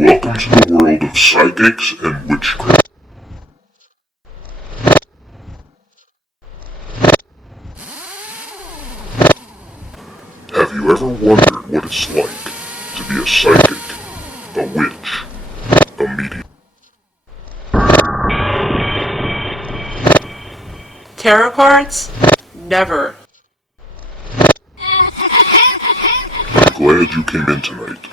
Welcome to the world of psychics and witchcraft. Have you ever wondered what it's like to be a psychic, a witch, a medium? Tarot cards? Never. I'm glad you came in tonight.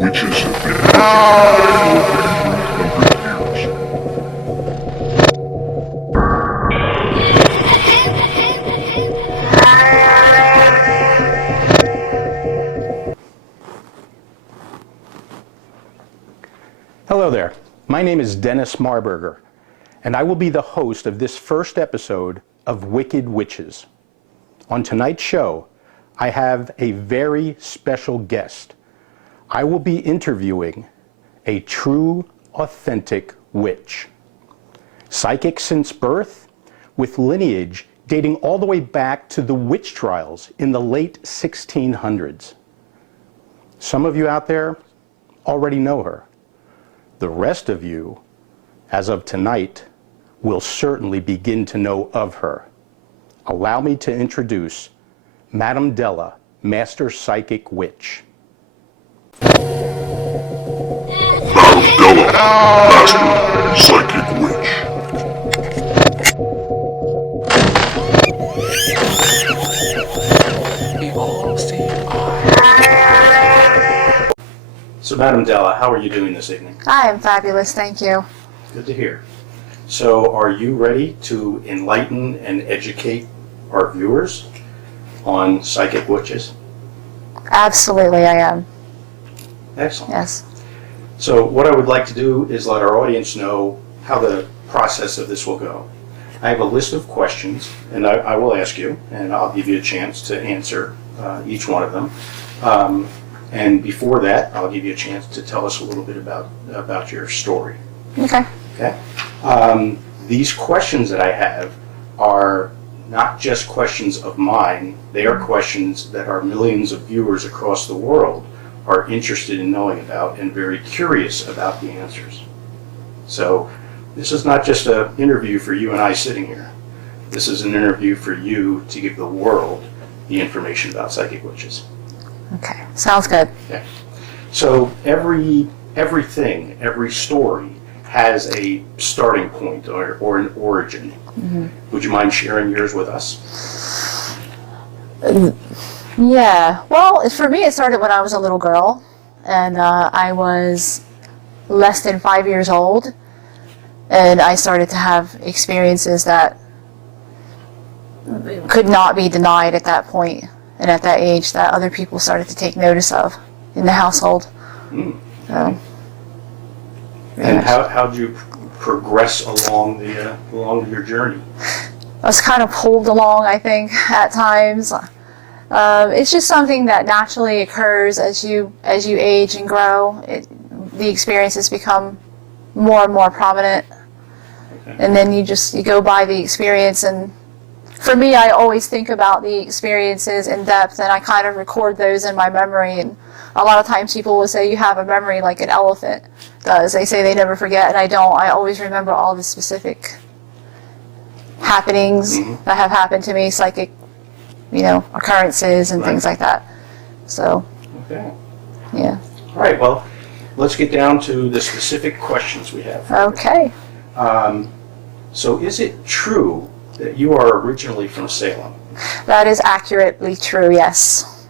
Witches have been working for 100 years. Hello there, my name is Dennis Marburger, and I will be the host of this first episode of Wicked Witches. On tonight's show, I have a very special guest. I will be interviewing a true, authentic witch. Psychic since birth, with lineage dating all the way back to the witch trials in the late 1600s. Some of you out there already know her. The rest of you, as of tonight, will certainly begin to know of her. Allow me to introduce Madame Della, Master Psychic Witch. Madame Della, Master Psychic Witch. So, Madame Della, how are you doing this evening? I am fabulous, thank you. Good to hear. So, are you ready to enlighten and educate our viewers on psychic witches? Absolutely, I am. Excellent. Yes. So, what I would like to do is let our audience know how the process of this will go. I have a list of questions, and I will ask you, and I'll give you a chance to answer each one of them. And before that, I'll give you a chance to tell us a little bit about your story. Okay. Okay? These questions that I have are not just questions of mine, they are questions that our millions of viewers across the world are interested in knowing about and very curious about the answers. So this is not just an interview for you and I sitting here. This is an interview for you to give the world the information about psychic witches. Okay, sounds good. Okay. So every story has a starting point or an origin. Mm-hmm. Would you mind sharing yours with us? Yeah, well, for me it started when I was a little girl, and I was less than 5 years old, and I started to have experiences that could not be denied at that point and at that age that other people started to take notice of in the household. Mm. So, and how did you progress along your journey? I was kind of pulled along, I think, at times. It's just something that naturally occurs as you age and grow. The experiences become more and more prominent, and then you go by the experience. And for me, I always think about the experiences in depth, and I kind of record those in my memory. And a lot of times people will say you have a memory like an elephant does. They say they never forget, and I don't. I always remember all the specific happenings that have happened to me, psychic, occurrences and things like that. So, Okay. yeah. All right, well, let's get down to the specific questions we have. Okay. So is it true that you are originally from Salem? That is accurately true, yes.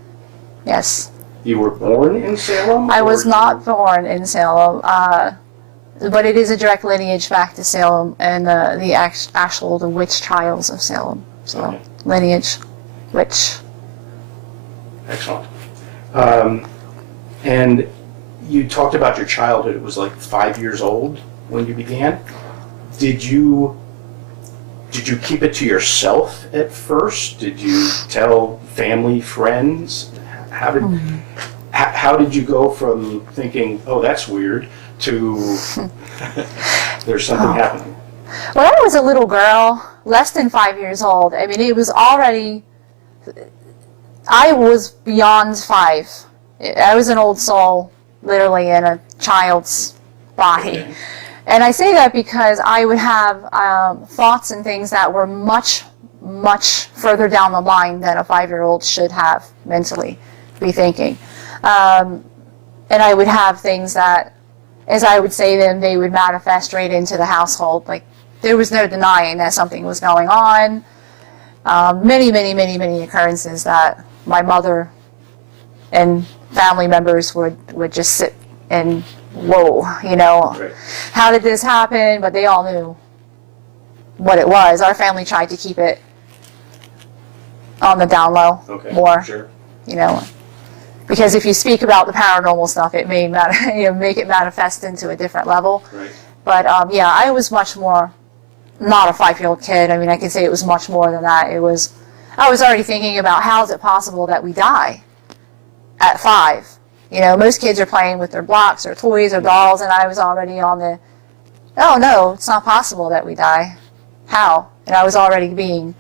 Yes. You were born in Salem? I was not born in Salem, but it is a direct lineage back to Salem and the witch trials of Salem. So, Okay. Lineage, witch. Excellent. And you talked about your childhood. It was like 5 years old when you began. Did you keep it to yourself at first? Did you tell family, friends? How did you go from thinking, oh, that's weird, to there's something happening? When I was a little girl, less than 5 years old, I mean, it was already, I was beyond 5. I was an old soul, literally in a child's body. Okay. And I say that because I would have thoughts and things that were much, much further down the line than a 5-year-old should have mentally be thinking. And I would have things that, as I would say them, they would manifest right into the household. Like, there was no denying that something was going on. Many, many, many, many occurrences that my mother and family members would just sit and, whoa, Right. how did this happen? But they all knew what it was. Our family tried to keep it on the down low more, Sure. because if you speak about the paranormal stuff, it may make it manifest into a different level. Right. But yeah, I was much more not a 5-year-old kid. I mean, I can say it was much more than that. I was already thinking about how is it possible that we die at 5. Most kids are playing with their blocks or toys or dolls, and I was already on the, oh no, it's not possible that we die. How? And I was already being,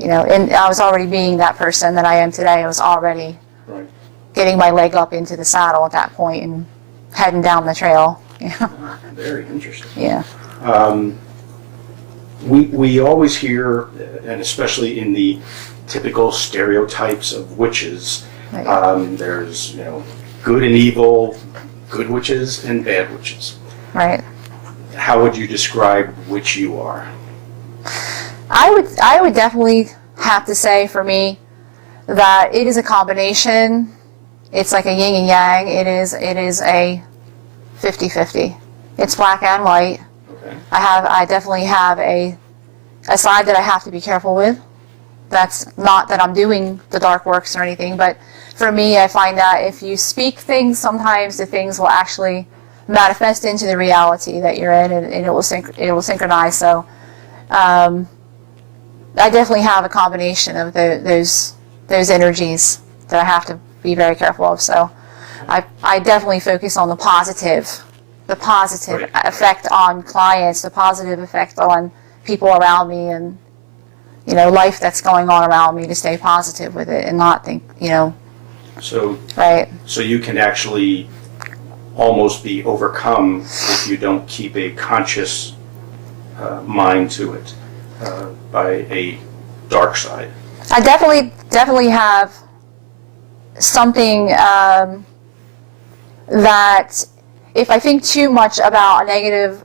and I was already being that person that I am today. I was already Right. getting my leg up into the saddle at that point and heading down the trail. Very interesting. Yeah. We always hear, and especially in the typical stereotypes of witches, Right. there's good and evil, good witches and bad witches. Right. How would you describe which you are? I would definitely have to say for me that it is a combination. It's like a yin and yang. It is a 50-50. It's black and white. Okay. I definitely have a side that I have to be careful with. That's not that I'm doing the dark works or anything, but for me, I find that if you speak things, sometimes the things will actually manifest into the reality that you're in, and it will synchronize. So, I definitely have a combination of those energies that I have to be very careful of. So, I definitely focus on the positive Right. effect on clients, the positive effect on people around me, and life that's going on around me, to stay positive with it and not think, So right. So you can actually almost be overcome if you don't keep a conscious mind to it by a dark side. I definitely have something that if I think too much about a negative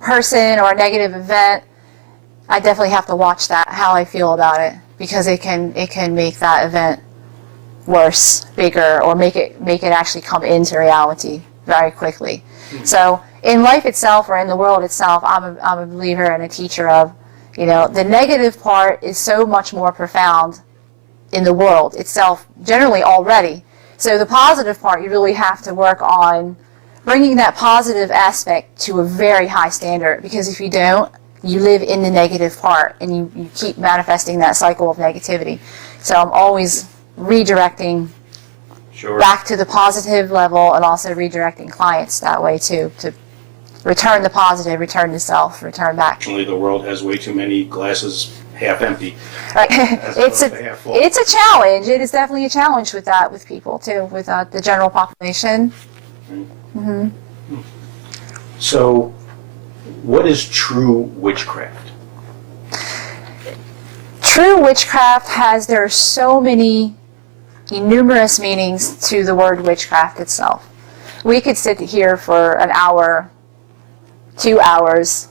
person or a negative event, I definitely have to watch that, how I feel about it, because it can make that event worse, bigger, or make it actually come into reality very quickly. So in life itself, or in the world itself, I'm a believer and a teacher of, the negative part is so much more profound in the world itself, generally already. So the positive part, you really have to work on bringing that positive aspect to a very high standard, because if you don't, you live in the negative part, and you keep manifesting that cycle of negativity. So I'm always redirecting back to the positive level, and also redirecting clients that way too, to return the positive, return to self, return back. Unfortunately, the world has way too many glasses half empty. Right. It's a challenge. It is definitely a challenge with that, with people too, with the general population. Mm-hmm. So, what is true witchcraft? True witchcraft there are so many numerous meanings to the word witchcraft itself. We could sit here for an hour, 2 hours,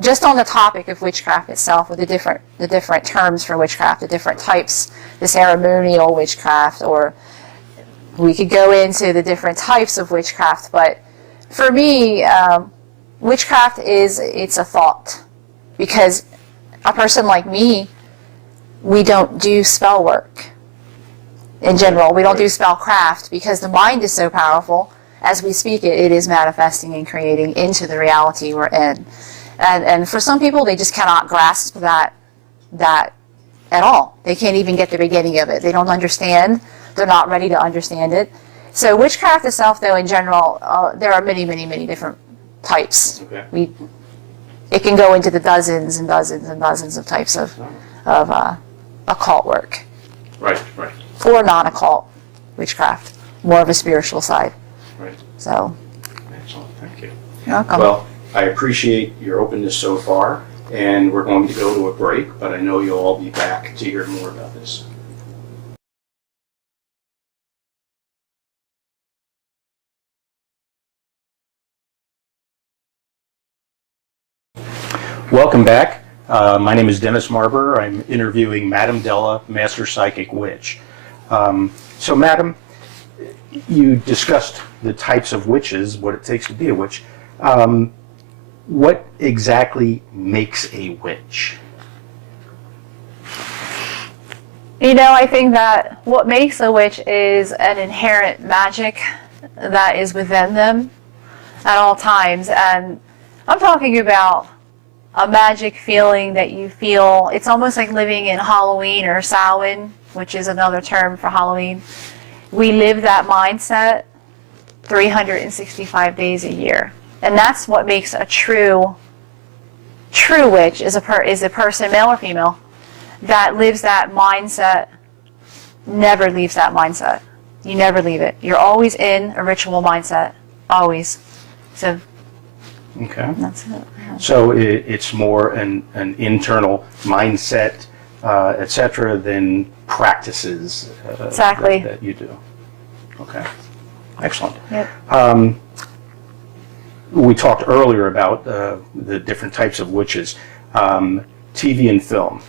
just on the topic of witchcraft itself, with the different terms for witchcraft, the different types, the ceremonial witchcraft, or we could go into the different types of witchcraft. But for me, witchcraft it's a thought, because a person like me, we don't do spell work. In general, we don't do spellcraft, because the mind is so powerful. As we speak it is manifesting and creating into the reality we're in. And for some people, they just cannot grasp that at all. They can't even get the beginning of it. They don't understand. They're not ready to understand it. So witchcraft itself, though, in general, there are many, many, many different types. Okay. It can go into the dozens and dozens and dozens of types of occult work. Right. Or non-occult witchcraft, more of a spiritual side. Right. So. Excellent. Thank you. You're welcome. Well, I appreciate your openness so far, and we're going to go to a break, but I know you'll all be back to hear more about this. Welcome back. My name is Dennis Marber. I'm interviewing Madam Della, Master Psychic Witch. So, Madam, you discussed the types of witches, what it takes to be a witch. What exactly makes a witch? I think that what makes a witch is an inherent magic that is within them at all times. And I'm talking about a magic feeling that you feel. It's almost like living in Halloween or Samhain, which is another term for Halloween. We live that mindset 365 days a year. And that's what makes a true witch, is a person, male or female, that lives that mindset, never leaves that mindset. You never leave it. You're always in a ritual mindset, always. So Okay. that's it. So it's more an internal mindset, etc., than practices Exactly. that you do. Okay. Excellent. Yep. We talked earlier about the different types of witches, TV and film.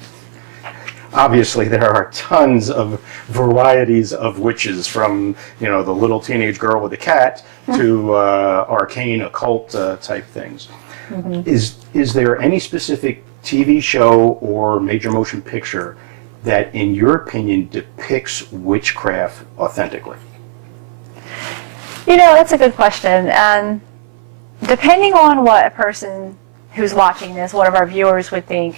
Obviously, there are tons of varieties of witches, from the little teenage girl with a cat to arcane, occult type things. Mm-hmm. Is there any specific TV show or major motion picture that, in your opinion, depicts witchcraft authentically? That's a good question. And depending on what a person who's watching this, one of our viewers would think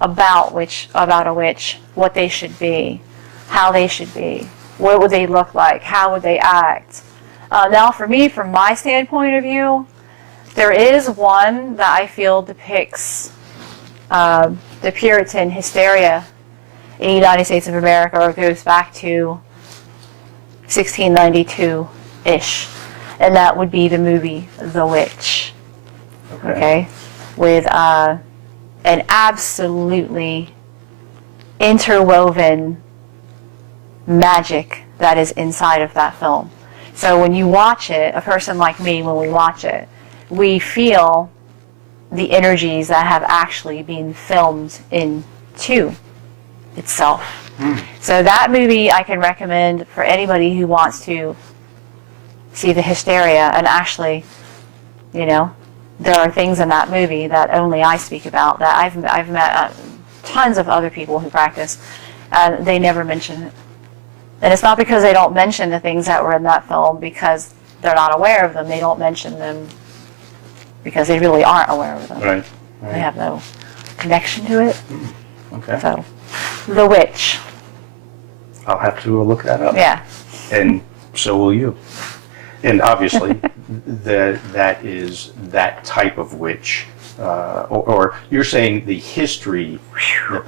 about a witch, what they should be, how they should be, what would they look like, how would they act. Now for me, from my standpoint of view, there is one that I feel depicts the Puritan hysteria in the United States of America, or goes back to 1692-ish. And that would be the movie The Witch. Okay? With an absolutely interwoven magic that is inside of that film. So when you watch it, a person like me, when we watch it, we feel the energies that have actually been filmed into itself. So that movie I can recommend for anybody who wants to see the hysteria. And actually, there are things in that movie that only I speak about, that I've met tons of other people who practice, and they never mention it. And it's not because they don't mention the things that were in that film because they're not aware of them. They don't mention them because they really aren't aware of them. Right. Right. I have no connection to it. Okay. So, The Witch. I'll have to look that up. Yeah. And so will you. And obviously, that is that type of witch. Or you're saying the history, the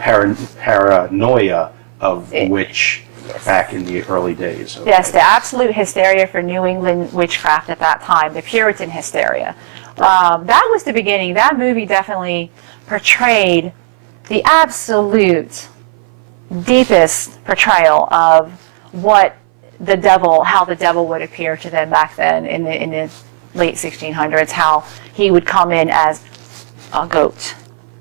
paranoia of witch back in the early days. Okay. Yes, the absolute hysteria for New England witchcraft at that time, the Puritan hysteria. That was the beginning. That movie definitely portrayed the absolute deepest portrayal of what the devil, how the devil would appear to them back then in the late 1600s, how he would come in as a goat,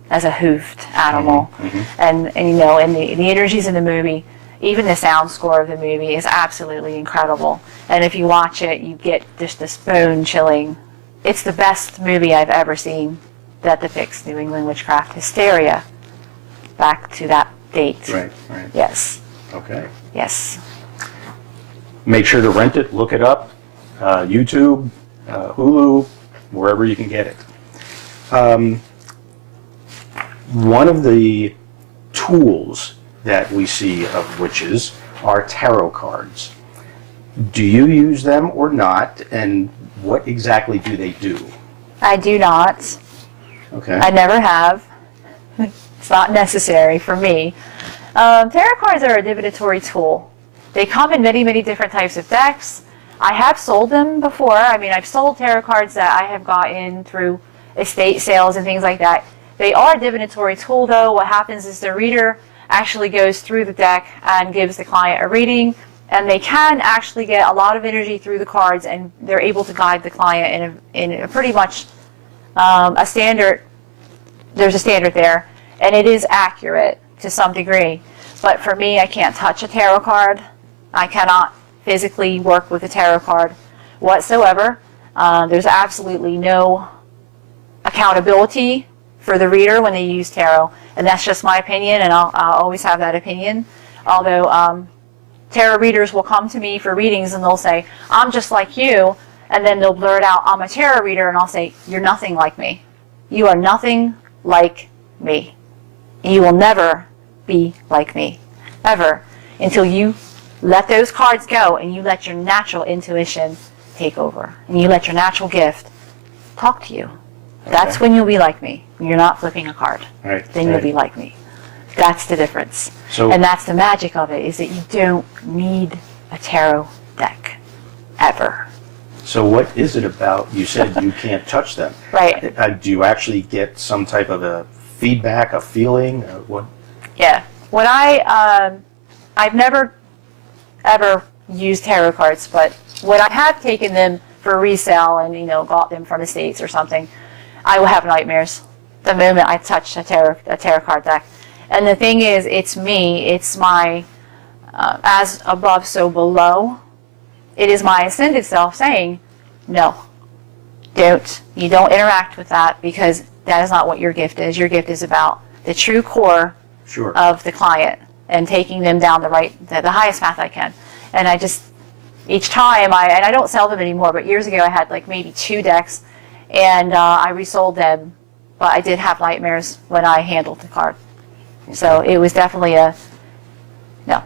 as a hoofed animal. And you know, and the energies in the movie, even the sound score of the movie is absolutely incredible. And if you watch it, you get just this bone-chilling. It's the best movie I've ever seen that depicts New England witchcraft hysteria back to that date. Right. Yes. Okay. Yes. Make sure to rent it, look it up, YouTube, Hulu, wherever you can get it. One of the tools that we see of witches are tarot cards. Do you use them or not, and what exactly do they do? I do not. Okay. I never have. It's not necessary for me. Tarot cards are a divinatory tool. They come in many, many different types of decks. I have sold them before. I mean, I've sold tarot cards that I have gotten through estate sales and things like that. They are a divinatory tool, though. What happens is the reader actually goes through the deck and gives the client a reading, and they can actually get a lot of energy through the cards, and they're able to guide the client in a pretty much a standard. There's a standard there, and it is accurate to some degree. But for me, I can't touch a tarot card. I cannot physically work with a tarot card whatsoever. There's absolutely no accountability for the reader when they use tarot, and that's just my opinion, and I'll always have that opinion. Although tarot readers will come to me for readings and they'll say, I'm just like you, and then they'll blurt out, I'm a tarot reader, and I'll say, you're nothing like me. You are nothing like me. You will never be like me, ever, until you let those cards go and you let your natural intuition take over, and you let your natural gift talk to you. That's when you'll be like me. You're not flipping a card. Right. Then you'll be like me. That's the difference. So, and that's the magic of it, is that you don't need a tarot deck, ever. So what is it about? You said you can't touch them. Right. Do you actually get some type of a feedback, a feeling? What? Yeah. When I've never ever used tarot cards, but when I have taken them for resale and, got them from the States or something, I will have nightmares the moment I touch a tarot card deck. And the thing is, it's me. It's my as above, so below. It is my ascended self saying, no, don't. You don't interact with that, because that is not what your gift is. Your gift is about the true core of the client and taking them down the highest path I can. And I just, each time, and I don't sell them anymore, but years ago I had like maybe 2 decks, and I resold them, but I did have nightmares when I handled the card. So it was definitely no.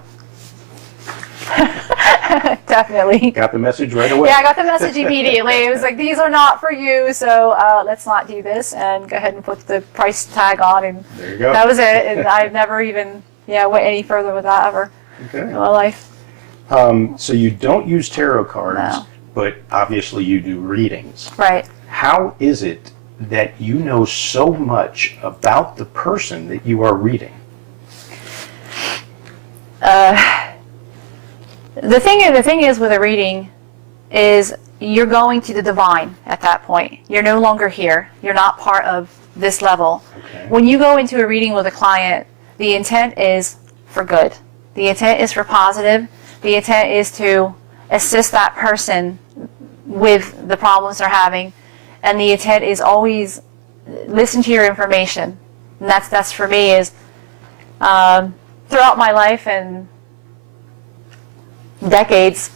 Definitely. Got the message right away. Yeah, I got the message immediately. It was like, these are not for you, so let's not do this, and go ahead and put the price tag on, and there you go. That was it. And I've never even went any further with that ever in my life. So you don't use tarot cards, No. but obviously you do readings. Right. How is it that you know so much about the person that you are reading? The thing is with a reading is you're going to the divine at that point. You're no longer here. You're not part of this level. Okay. When you go into a reading with a client, the intent is for good. The intent is for positive. The intent is to assist that person with the problems they're having. And the intent is always listen to your information. And that's for me is throughout my life and decades,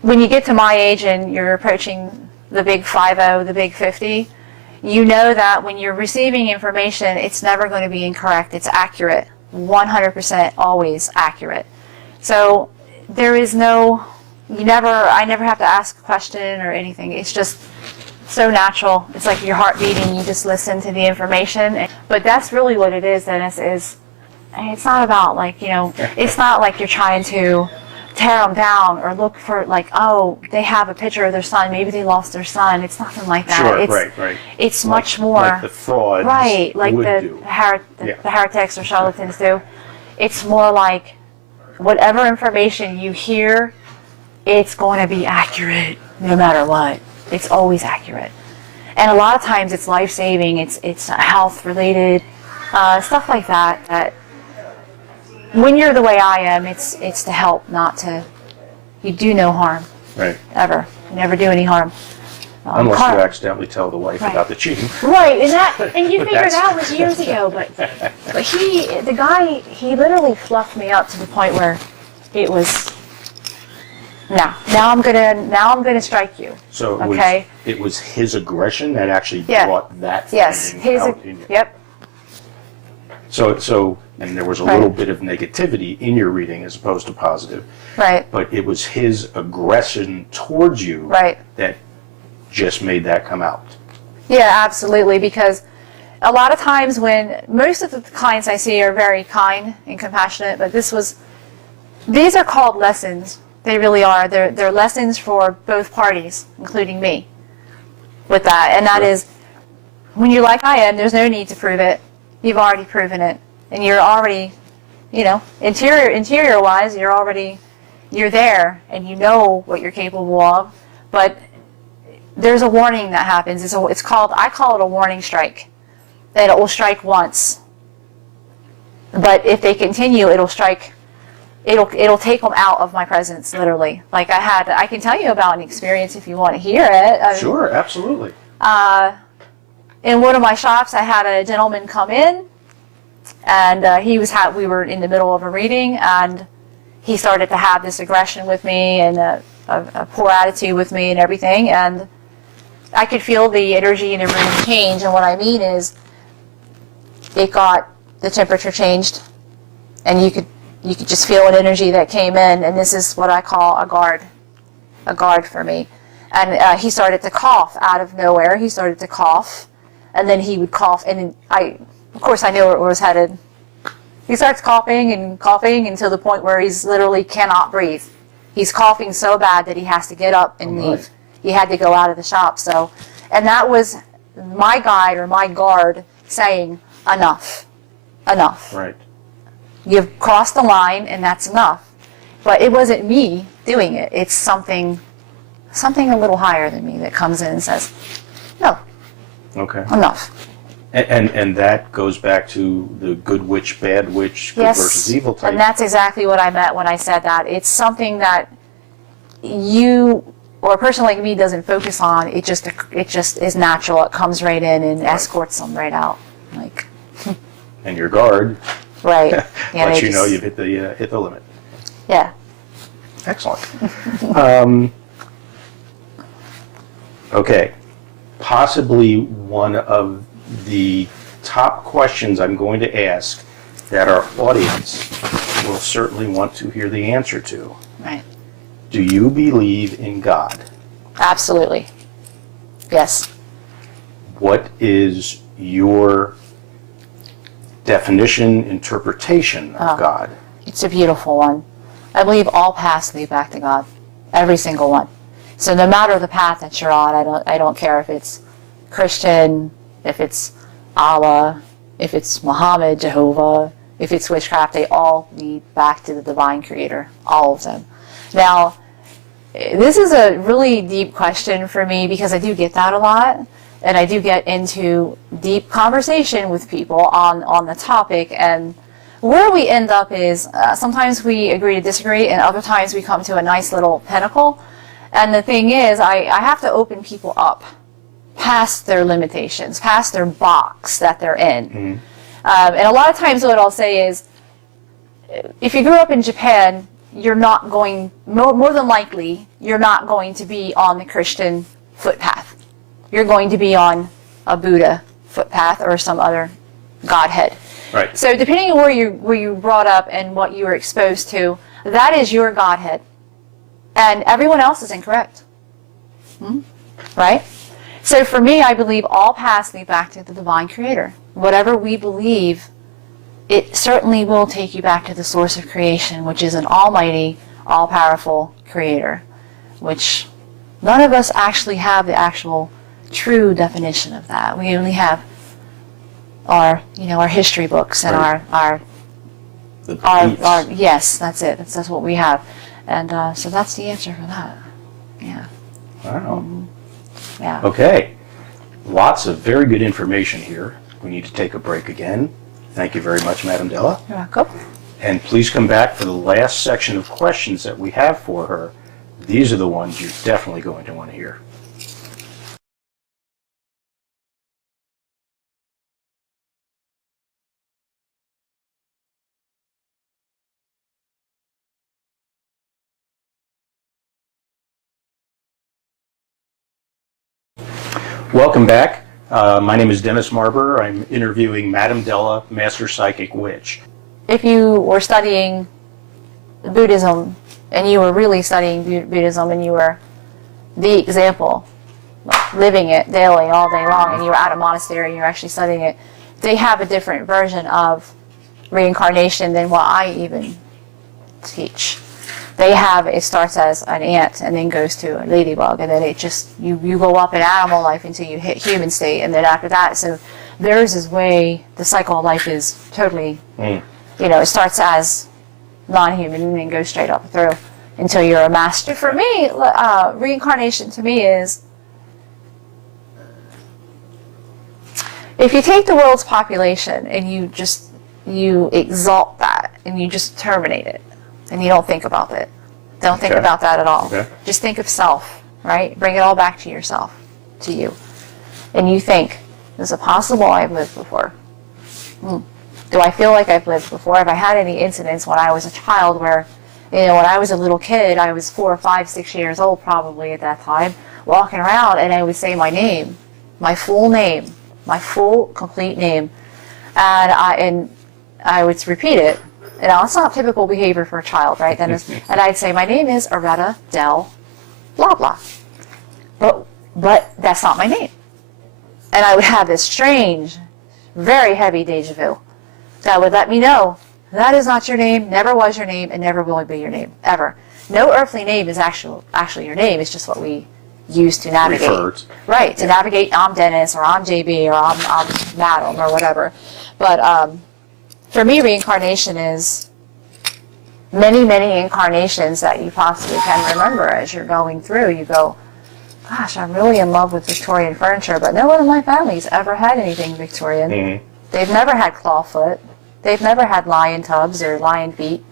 when you get to my age and you're approaching the big 50, the big 50, you know that when you're receiving information, it's never going to be incorrect. It's accurate, 100% always accurate. So there is no, I never have to ask a question or anything. It's just so natural. It's like your heart beating. You just listen to the information. But that's really what it is, Dennis, is it's not about like, it's not like you're trying to tear them down or look for like, oh, they have a picture of their son, maybe they lost their son. It's nothing like that. Sure, It's, right. It's much more like the frauds right, like would the do. the heretics or charlatans do. It's more like whatever information you hear, it's going to be accurate no matter what. It's always accurate. And a lot of times it's life-saving, it's health related, stuff like that, that when you're the way I am, it's to help, not to, you do no harm. Right. Ever. You never do any harm. Unless you accidentally tell the wife Right. about the cheating. Right, and you But figured that's- that was years ago, but the guy, he literally fluffed me up to the point where it was, now I'm gonna strike you. So Okay. it was his aggression that actually Yeah. brought that Yes, feeling out in you. yep, So, and there was a Right. little bit of negativity in your reading as opposed to positive, right, but it was his aggression towards you right. that just made that come out. Yeah, absolutely, because a lot of times when most of the clients I see are very kind and compassionate, but these are called lessons. They really are. They're lessons for both parties, including me, with that. And that Sure. is, when you're like I am, there's no need to prove it. You've already proven it. And you're already, interior-wise, you're there, and you know what you're capable of. But there's a warning that happens. I call it a warning strike. That it will strike once. But if they continue, it'll strike. It'll take them out of my presence, literally. Like I can tell you about an experience if you want to hear it. I mean, Sure, absolutely. in one of my shops, I had a gentleman come in, and we were in the middle of a reading, and he started to have this aggression with me and a poor attitude with me and everything, and I could feel the energy in the room change. And what I mean is, the temperature changed, and you could just feel an energy that came in, and this is what I call a guard for me. And he started to cough out of nowhere. He started to cough, and then he would cough, and of course I knew where it was headed. He starts coughing and coughing until the point where he's literally cannot breathe. He's coughing so bad that he has to get up and leave. He had to go out of the shop. So, and that was my guide or my guard saying, enough. Right. You've crossed the line, and that's enough. But it wasn't me doing it. It's something a little higher than me that comes in and says, no, Okay. enough. And that goes back to the good witch, bad witch, good versus evil type. And that's exactly what I meant when I said that. It's something that you or a person like me doesn't focus on. It just is natural. It comes right in and escorts them right out. Like. And your guard Right. Yeah, lets they you know just- you've hit the limit. Yeah. Excellent. Okay. Possibly one of the top questions I'm going to ask that our audience will certainly want to hear the answer to. Right. Do you believe in God? Absolutely. Yes. What is your definition, interpretation of God? It's a beautiful one. I believe all paths lead back to God. Every single one. So no matter the path that you're on, I don't care if it's Christian, if it's Allah, if it's Muhammad, Jehovah, if it's witchcraft, they all lead back to the divine creator. All of them. Now, this is a really deep question for me because I do get that a lot. And I do get into deep conversation with people on the topic. And where we end up is sometimes we agree to disagree, and other times we come to a nice little pinnacle. And the thing is, I have to open people up past their limitations, past their box that they're in. Mm-hmm. And a lot of times what I'll say is, if you grew up in Japan, you're not going, more than likely, you're not going to be on the Christian footpath. You're going to be on a Buddha footpath or some other Godhead. Right. So depending on where you brought up and what you were exposed to, that is your Godhead. And everyone else is incorrect. Right? So for me, I believe all paths lead back to the divine creator. Whatever we believe, it certainly will take you back to the source of creation, which is an almighty, all-powerful creator, which none of us actually have the actual true definition of that. We only have our history books and Right. our The yes, that's it. That's what we have. And so that's the answer for that. Yeah. Wow. Yeah. Okay. Lots of very good information here. We need to take a break again. Thank you very much, Madam Della. You're welcome. And please come back for the last section of questions that we have for her. These are the ones you're definitely going to want to hear. Welcome back. My name is Dennis Marber. I'm interviewing Madam Della, Master Psychic Witch. If you were studying Buddhism and you were really studying Buddhism and you were the example, living it daily, all day long, and you were at a monastery and you're actually studying it, they have a different version of reincarnation than what I even teach. They have, it starts as an ant and then goes to a ladybug, and then it just, you go up in animal life until you hit human state, and then after that, so theirs is way, the cycle of life is totally, it starts as non-human and then goes straight up through until you're a master. For me, reincarnation to me is, if you take the world's population and you exalt that and you just terminate it, and you don't think about it. Don't think about that at all. Okay. Just think of self, right? Bring it all back to yourself, to you. And you think, is it possible I've lived before? Do I feel like I've lived before? Have I had any incidents when I was a child where, when I was a little kid, I was 4, 5, 6 years old probably at that time, walking around, and I would say my name, my full name, my full, complete name, and I would repeat it. And now, it's not typical behavior for a child, right? And I'd say, my name is Aretta Del blah blah. But that's not my name. And I would have this strange, very heavy deja vu that would let me know that is not your name, never was your name, and never will be your name, ever. No earthly name is actually your name. It's just what we use to navigate. Referred. Right, to navigate, I'm Dennis, or I'm JB, or I'm Madam, or whatever. But for me, reincarnation is many, many incarnations that you possibly can remember as you're going through. You go, gosh, I'm really in love with Victorian furniture, but no one in my family's ever had anything Victorian. They've never had clawfoot. They've never had lion tubs or lion feet,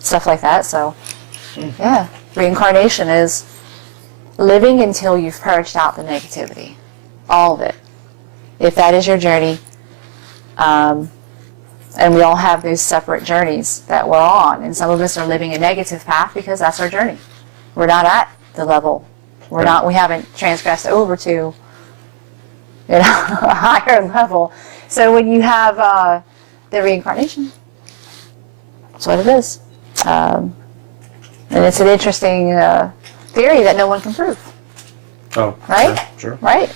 stuff like that. So, yeah, reincarnation is living until you've purged out the negativity, all of it. If that is your journey, and we all have those separate journeys that we're on, and some of us are living a negative path because that's our journey. We're not at the level. We haven't transgressed over to a higher level. So when you have the reincarnation, that's what it is. And it's an interesting theory that no one can prove. Oh, right? Sure. Right?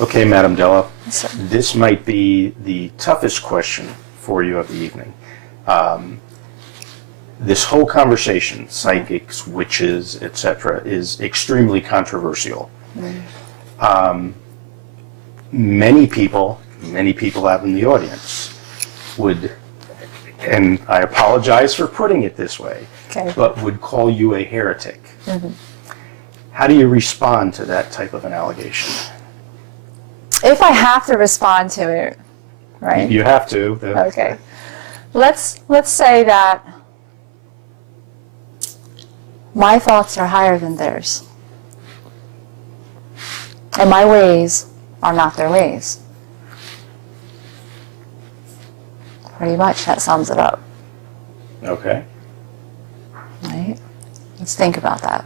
Okay, Madam Della. Yes, sir. This might be the toughest question for you of the evening. This whole conversation, psychics, witches, etc., is extremely controversial. Many people out in the audience would, and I apologize for putting it this way, but would call you a heretic. How do you respond to that type of an allegation? If I have to respond to it, right? You have to. Okay. Let's say that my thoughts are higher than theirs, and my ways are not their ways. Pretty much, that sums it up. Okay. Right? Let's think about that.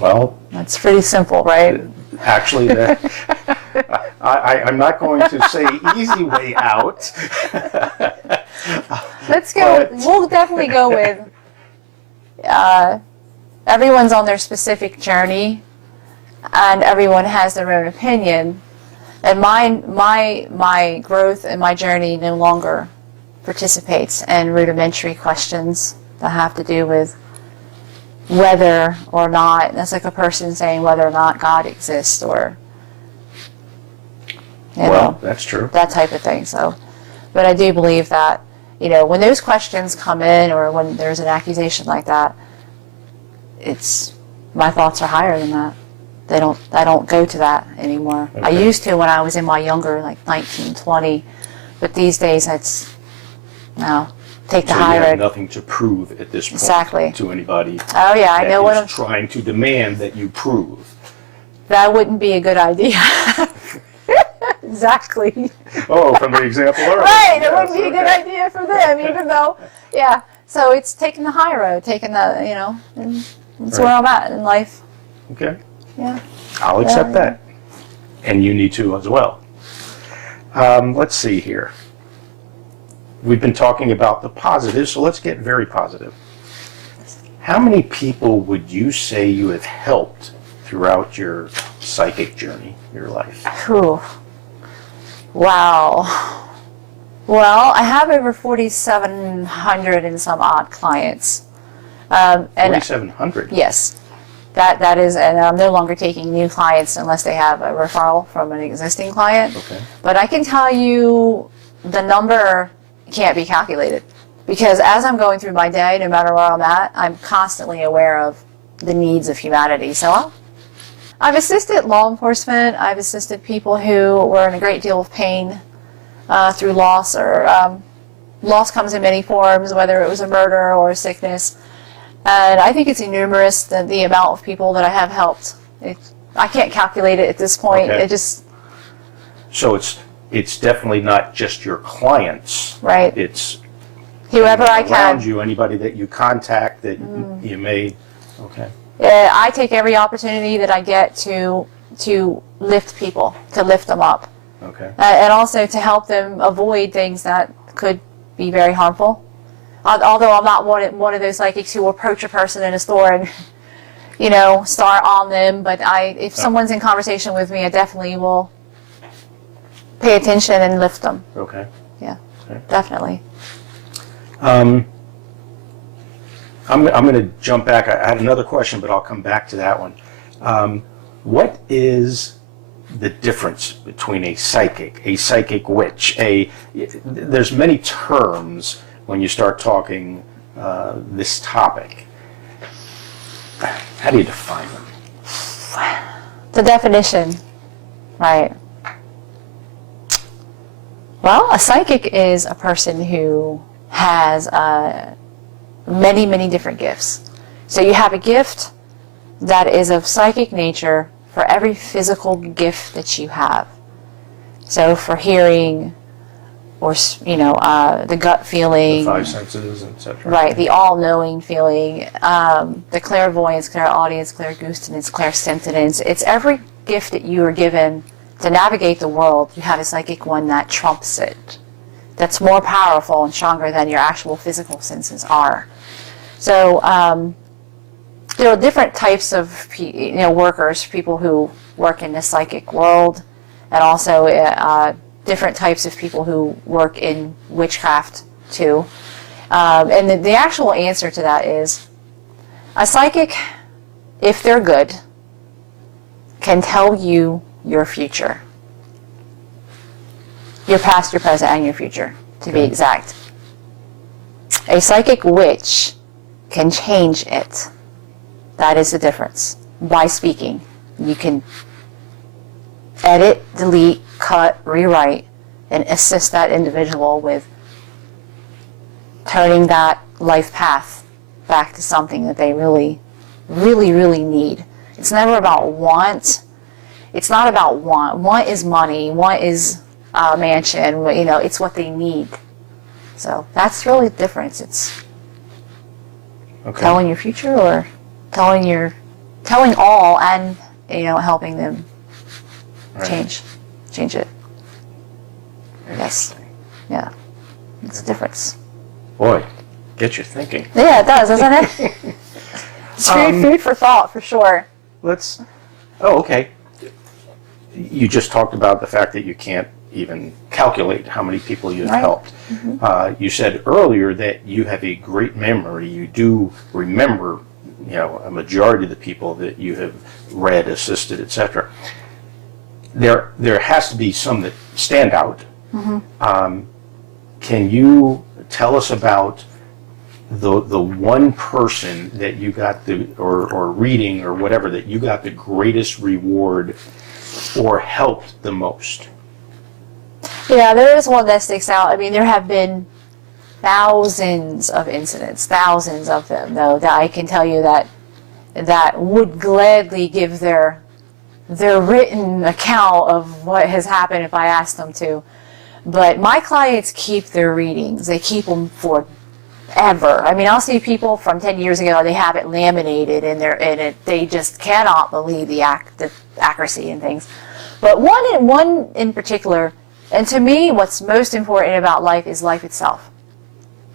Well, That's pretty simple, right? actually, I'm not going to say easy way out. Let's go. But- We'll definitely go with everyone's on their specific journey, and everyone has their own opinion. And my growth and my journey no longer participates in rudimentary questions that have to do with whether or not, that's like a person saying whether or not God exists, or Well, that's true. that type of thing. So, but I do believe that, when those questions come in, or when there's an accusation like that, my thoughts are higher than that. I don't go to that anymore. I Okay. used to when I was in my younger, like 19, 20, but these days no, take the So high you have road. nothing to prove at this point Exactly. to anybody. Oh yeah, I that know what is I'm. trying to demand that you prove. That wouldn't be a good idea. Exactly. Oh, from the example earlier. Right, it Yes, wouldn't be a good okay. idea for them, even though, yeah. So it's taking the high road, taking the, and that's where Right. I'm at in life. Okay, Yeah. I'll accept Yeah. that. And you need to as well. Let's see here. We've been talking about the positive, so let's get very positive. How many people would you say you have helped throughout your psychic journey, your life? Whew. Wow. Well, I have over 4,700 and some odd clients. And 4,700? yes, that is, and I'm no longer taking new clients unless they have a referral from an existing client. Okay. But I can tell you the number can't be calculated, because as I'm going through my day, no matter where I'm at, I'm constantly aware of the needs of humanity. So I've assisted law enforcement. I've assisted people who were in a great deal of pain through loss, or loss comes in many forms, whether it was a murder or a sickness. And I think it's numerous, the amount of people that I have helped. I can't calculate it at this point. Okay. It just, So it's definitely not just your clients. right, It's whoever I around can. you, anybody that you contact that you may. Okay. I take every opportunity that I get to lift people, to lift them up, Okay. and also to help them avoid things that could be very harmful. Although I'm not one of those psychics who will approach a person in a store and, start on them, but if someone's in conversation with me, I definitely will pay attention and lift them. Okay. Yeah, Okay. definitely. I'm going to jump back. I had another question, but I'll come back to that one. What is the difference between a psychic witch? There's many terms when you start talking this topic. How do you define them? The definition, right. Well, a psychic is a person who has many, many different gifts. So you have a gift that is of psychic nature for every physical gift that you have. So for hearing, or the gut feeling, The five senses, etc. right, the all-knowing feeling, the clairvoyance, clairaudience, clairgustance, clairsentience. It's every gift that you are given to navigate the world. You have a psychic one that trumps it, that's more powerful and stronger than your actual physical senses are. So there are different types of workers, people who work in the psychic world, and also different types of people who work in witchcraft too. And the actual answer to that is, a psychic, if they're good, can tell you your future. Your past, your present, and your future, to be exact. A psychic witch can change it. That is the difference. By speaking, you can edit, delete, cut, rewrite, and assist that individual with turning that life path back to something that they really, really, really need. It's never about want. It's not about want. Want is money. Want is a mansion. It's what they need. So that's really the difference. It's Okay. telling your future or telling your telling all and, helping them Right. change it. Yes. Yeah. It's a difference. Boy, get you thinking. Yeah, it does, doesn't it? It's food for thought, for sure. Okay. You just talked about the fact that you can't even calculate how many people you've Right. helped. You said earlier that you have a great memory. You do remember, a majority of the people that you have read, assisted, etc. There has to be some that stand out. Can you tell us about the one person that you got or reading or whatever that you got the greatest reward or helped the most? Yeah, there is one that sticks out. I mean, there have been thousands of incidents, thousands of them, though, that I can tell you that would gladly give their written account of what has happened if I asked them to. But my clients keep their readings. They keep them forever. I mean, I'll see people from 10 years ago, they have it laminated in it. They just cannot believe the accuracy and things. But one in particular, and to me, what's most important about life is life itself.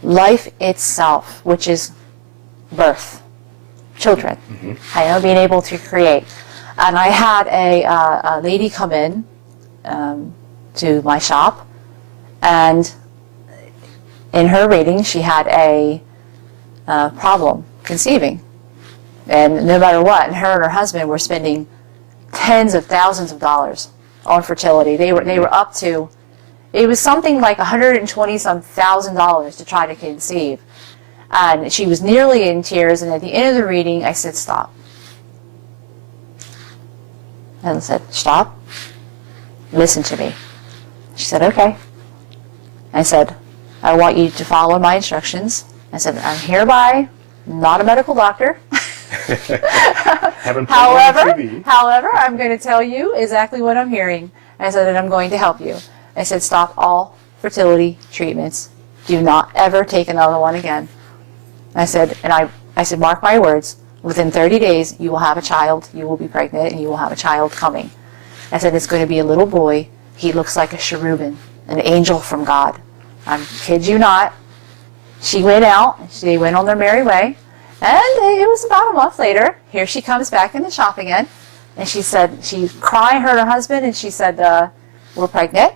Life itself, which is birth, children, being able to create. And I had a lady come in to my shop, and in her reading, she had a problem conceiving. And no matter what, her and her husband were spending tens of thousands of dollars on fertility. They were up to, it was something like $120-some thousand to try to conceive. And she was nearly in tears, and at the end of the reading, I said, stop. And I said, stop. Listen to me. She said, okay. I said, I want you to follow my instructions. I said, I'm hereby not a medical doctor. However, I'm going to tell you exactly what I'm hearing. I said, and I'm going to help you. I said, stop all fertility treatments. Do not ever take another one again. I said, mark my words. Within 30 days, you will have a child. You will be pregnant, and you will have a child coming. I said, it's going to be a little boy. He looks like a cherubim, an angel from God. I kid you not. She went out. They went on their merry way. And it was about a month later. Here she comes back in the shop again. And she said, she cried, heard her husband, and she said, we're pregnant.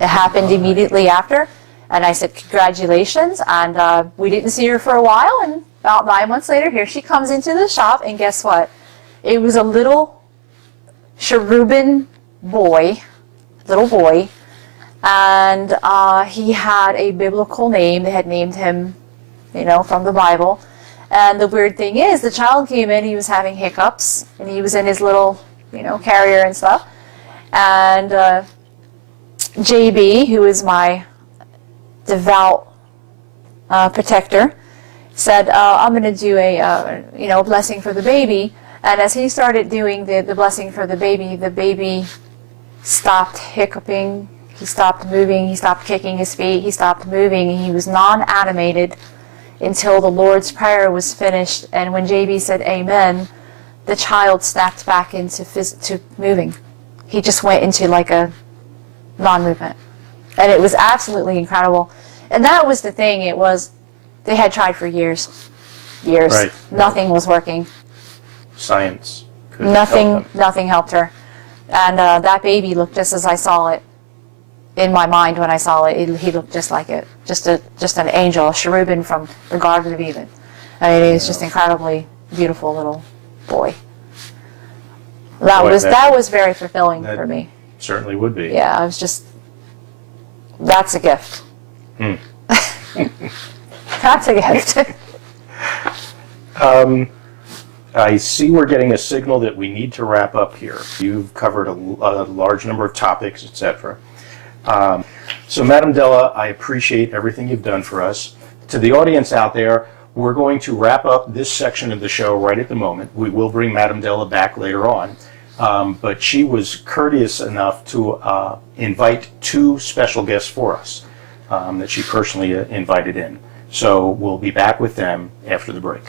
It happened immediately after. And I said, congratulations. And we didn't see her for a while. And about 9 months later, here she comes into the shop. And guess what? It was a little cherubim boy, and he had a biblical name. They had named him, from the Bible. And the weird thing is, the child came in, he was having hiccups, and he was in his little, carrier and stuff. And JB, who is my devout protector, said, I'm going to do a blessing for the baby. And as he started doing the blessing for the baby stopped hiccuping, he stopped moving, he stopped kicking his feet, he stopped moving, and he was non-animated until the Lord's Prayer was finished. And when JB said amen, the child snapped back into to moving. He just went into like a non-movement. And it was absolutely incredible. And that was the thing, they had tried for years. Right. Nothing was working. Science couldn't help them. Nothing helped her. And that baby looked just as I saw it in my mind when I saw it. He looked just like it. Just an angel, a cherubim from the Garden of Eden. I mean, he was just incredibly beautiful little boy. That was very fulfilling for me. Certainly would be. Yeah, I was just, that's a gift. That's a gift. I see we're getting a signal that we need to wrap up here. You've covered a large number of topics, etc. So, Madam Della, I appreciate everything you've done for us. To the audience out there, we're going to wrap up this section of the show right at the moment. We will bring Madam Della back later on. But she was courteous enough to invite 2 special guests for us that she personally invited in. So we'll be back with them after the break.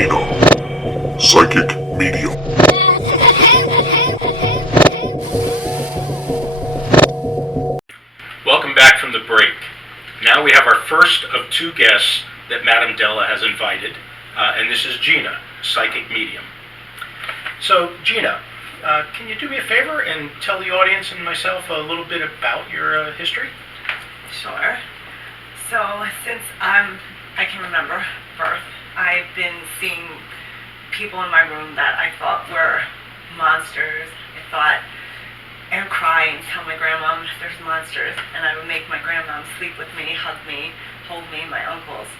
Gina Psychic Medium. Welcome back from the break. Now we have our first of two guests that Madame Della has invited, and this is Gina, Psychic Medium. So, Gina, can you do me a favor and tell the audience and myself a little bit about your history? Sure. So, since I can remember birth, I've been seeing people in my room that I thought were monsters. I thought I would cry and tell my grandmom there's monsters, and I would make my grandmom sleep with me, hug me, hold me, my uncles.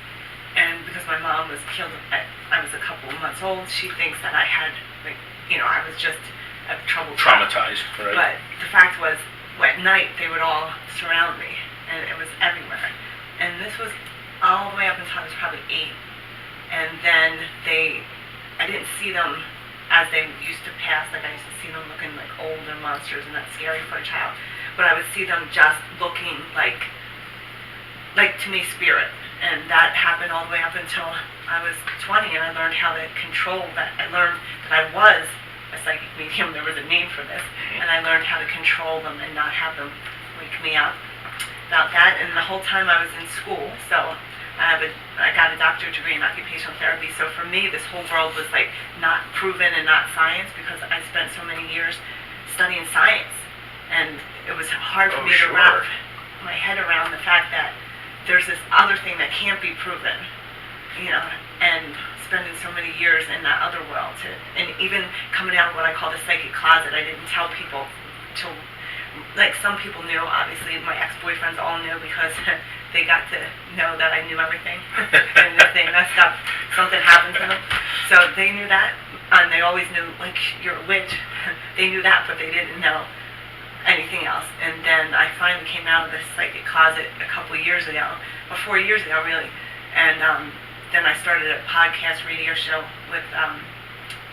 And because my mom was killed, I was a couple of months old, she thinks that I had, I was just a troubled child. Traumatized, right? But the fact was, at night, they would all surround me, and it was everywhere. And this was all the way up until I was probably 8. And then I didn't see them as they used to pass, like I used to see them looking like older monsters, and that's scary for a child. But I would see them just looking like to me, spirit. And that happened all the way up until I was 20, and I learned how to control that. I learned that I was a psychic medium. There was a name for this. And I learned how to control them and not have them wake me up about that. And the whole time I was in school, so I got a doctorate degree in occupational therapy. So for me, this whole world was like not proven and not science, because I spent so many years studying science. And it was hard for me to wrap my head around the fact that there's this other thing that can't be proven, and spending so many years in that other world. And even coming out of what I call the psychic closet, I didn't tell people till, like, some people knew, obviously, my ex-boyfriends all knew, because they got to know that I knew everything. And if they messed up, something happened to them. So they knew that, and they always knew, like, you're a witch. They knew that, but they didn't know anything else. And then I finally came out of this psychic closet a couple of years ago, or 4 years ago really, and then I started a podcast radio show with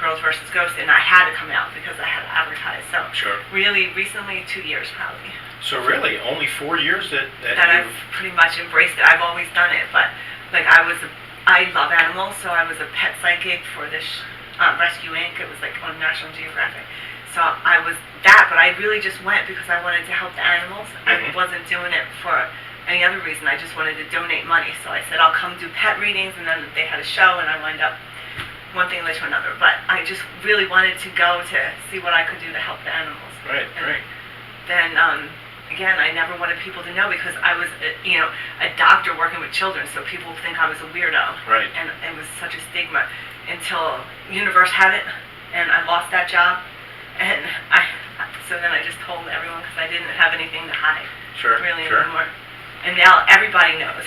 Girls vs. Ghosts, and I had to come out because I had to advertise. So really recently, 2 years probably. So really, only 4 years that I've pretty much embraced it. I've always done it, but like I love animals, so I was a pet psychic for this Rescue Inc. It was like on National Geographic. So I was that, but I really just went because I wanted to help the animals. I wasn't doing it for any other reason. I just wanted to donate money. So I said, I'll come do pet readings, and then they had a show, and I wound up one thing led to another. But I just really wanted to go to see what I could do to help the animals. Right. Then, again, I never wanted people to know, because I was, a doctor working with children, so people think I was a weirdo. Right. And it was such a stigma until the universe had it, and I lost that job. And so then I just told everyone, because I didn't have anything to hide anymore. And now everybody knows.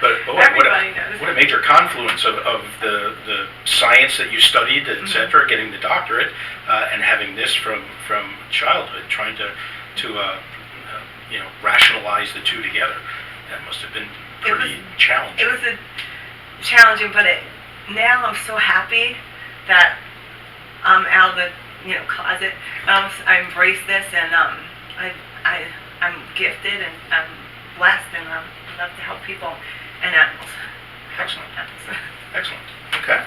But everybody knows. What a major confluence of the science that you studied, etc., getting the doctorate, and having this from childhood, trying to rationalize the two together. That must have been pretty challenging. It was challenging, but now I'm so happy that I'm out of the closet. I embrace this, and I'm gifted, and I'm blessed, and I love to help people and animals. Excellent. Excellent. Okay.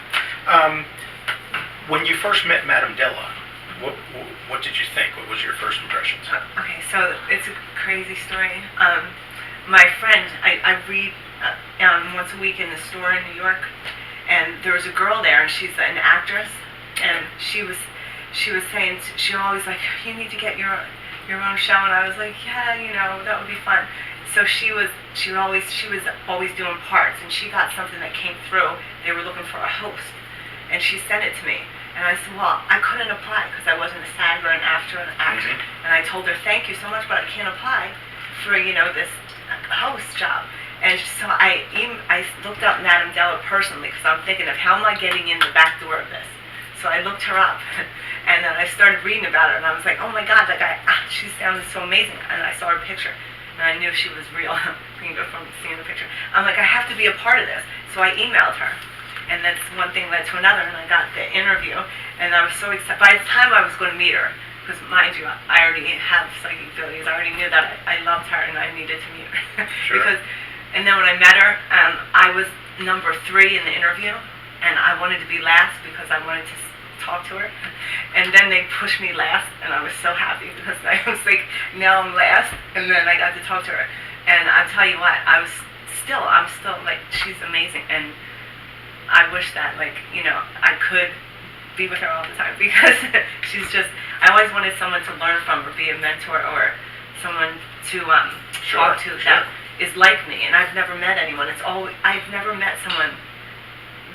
When you first met Madame Della, what did you think? What was your first impressions? Okay, so it's a crazy story. My friend, I read once a week in the store in New York, and there was a girl there, and she's an actress, and she was saying, she always like, you need to get your own show, and I was like, yeah, that would be fun. So she was always doing parts, and she got something that came through. They were looking for a host, and she sent it to me, and I said, well, I couldn't apply because I wasn't a SAG or an actor or an actor, and I told her, thank you so much, but I can't apply for this host job. And so I looked up Madame Della personally, because I'm thinking of how am I getting in the back door of this. So I looked her up, and then I started reading about her, and I was like, oh my God, she sounded so amazing. And I saw her picture, and I knew she was real from seeing the picture. I'm like, I have to be a part of this. So I emailed her, and that's one thing led to another, and I got the interview, and I was so excited. By the time I was going to meet her, because mind you, I already have psychic abilities, I already knew that I loved her, and I needed to meet her. Sure. And then when I met her, I was number 3 in the interview, and I wanted to be last because I wanted to talk to her, and then they pushed me last, and I was so happy because I was like, now I'm last, and then I got to talk to her, and I'll tell you what, I'm still like, she's amazing, and I wish that, like, you know, I could be with her all the time because she's just, I always wanted someone to learn from or be a mentor or someone to talk to that is like me, and I've never met anyone. I've never met someone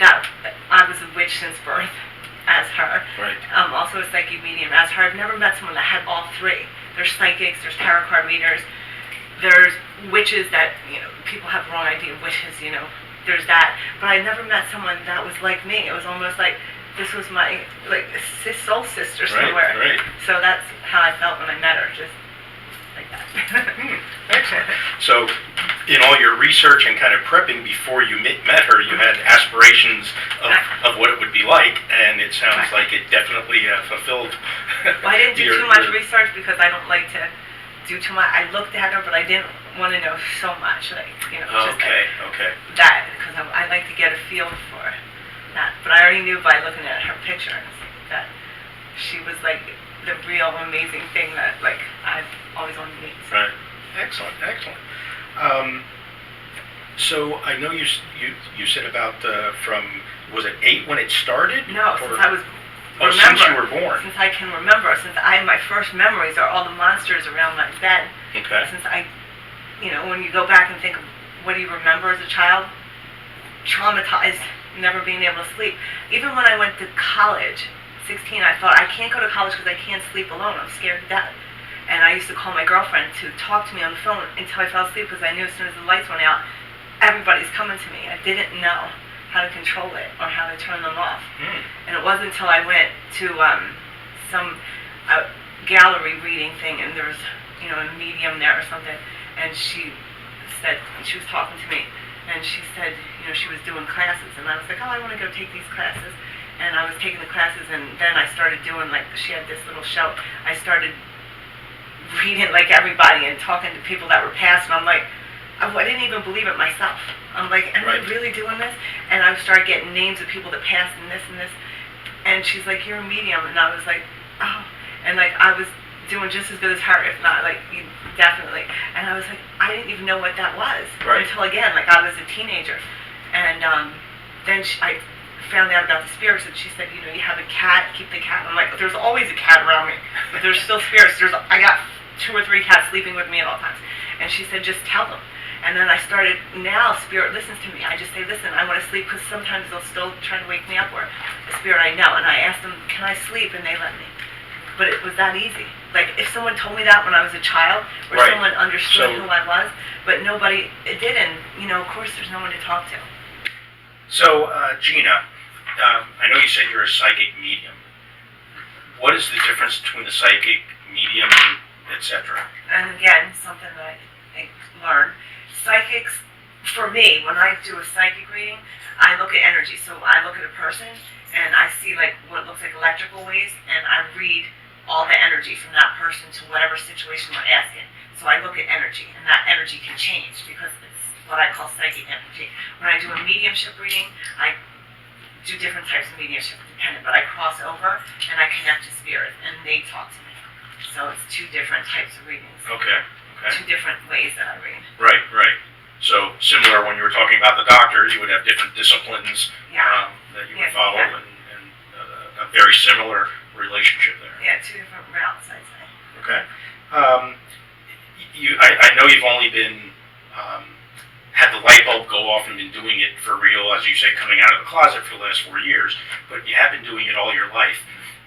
that I was a witch since birth as her. Right. Also a psychic medium as her. I've never met someone that had all three. There's psychics, there's tarot card readers, there's witches that, you know, people have the wrong idea of witches, you know, there's that. But I never met someone that was like me. It was almost like this was my, like, soul sister somewhere. Right. So that's how I felt when I met her, just like that. Excellent. So, in all your research and kind of prepping before you met her, you had aspirations of what it would be like, and it sounds like it definitely fulfilled. Well, I didn't do too much research because I don't like to do too much. I looked at her, but I didn't want to know so much, like, you know, just okay. that, because I like to get a feel for that. But I already knew by looking at her pictures that she was like the real amazing thing that, like, I've always wanted to meet. Right. Excellent. So I know you said about from, was it 8 when it started? No, since I was. Since you were born. Since I can remember, my first memories are all the monsters around my bed. Okay. Since you know, when you go back and think of what do you remember as a child, traumatized, never being able to sleep. Even when I went to college, 16, I thought, I can't go to college because I can't sleep alone. I'm scared to death. And I used to call my girlfriend to talk to me on the phone until I fell asleep because I knew as soon as the lights went out, everybody's coming to me. I didn't know how to control it or how to turn them off. And it wasn't until I went to some gallery reading thing, and there was, you know, a medium there or something, and she was talking to me, and she said, you know, she was doing classes, and I was like, oh, I want to go take these classes. And I was taking the classes, and then I started doing, like, she had this little show. I started reading like everybody and talking to people that were past, and I'm like, I didn't even believe it myself. I'm like, am I really doing this? And I started getting names of people that passed and this and this. And she's like, you're a medium. And I was like, oh. And like, I was doing just as good as her, if not, like, definitely. And I was like, I didn't even know what that was. Until, again, like, I was a teenager. And then I found out about the spirits, and she said, you know, you have a cat, keep the cat. I'm like, there's always a cat around me. But there's still spirits. I got 2 or 3 cats sleeping with me at all times. And she said, just tell them. And then I started, now spirit listens to me. I just say, listen, I want to sleep, because sometimes they'll still try to wake me up, or a spirit I know. And I asked them, can I sleep? And they let me. But it was that easy. Like, if someone told me that when I was a child, or someone understood who I was, but nobody, it didn't, you know, of course there's no one to talk to. So, Gina, I know you said you're a psychic medium. What is the difference between the psychic, medium, etc.? And again, something that I learned. Psychics, for me, when I do a psychic reading, I look at energy. So I look at a person, and I see like what looks like electrical waves, and I read all the energy from that person to whatever situation we're asking. So I look at energy, and that energy can change because it's what I call psychic energy. When I do a mediumship reading, I do different types of mediumship dependent, but I cross over and I connect to spirit, and they talk to me. So it's 2 different types of readings. Okay. 2 different ways that I read. Right. So similar when you were talking about the doctors, you would have different disciplines that you would follow, and a very similar relationship there. Yeah, 2 different routes, I'd say. Okay. I know you've only been had the light bulb go off and been doing it for real, as you say, coming out of the closet for the last 4 years, but you have been doing it all your life.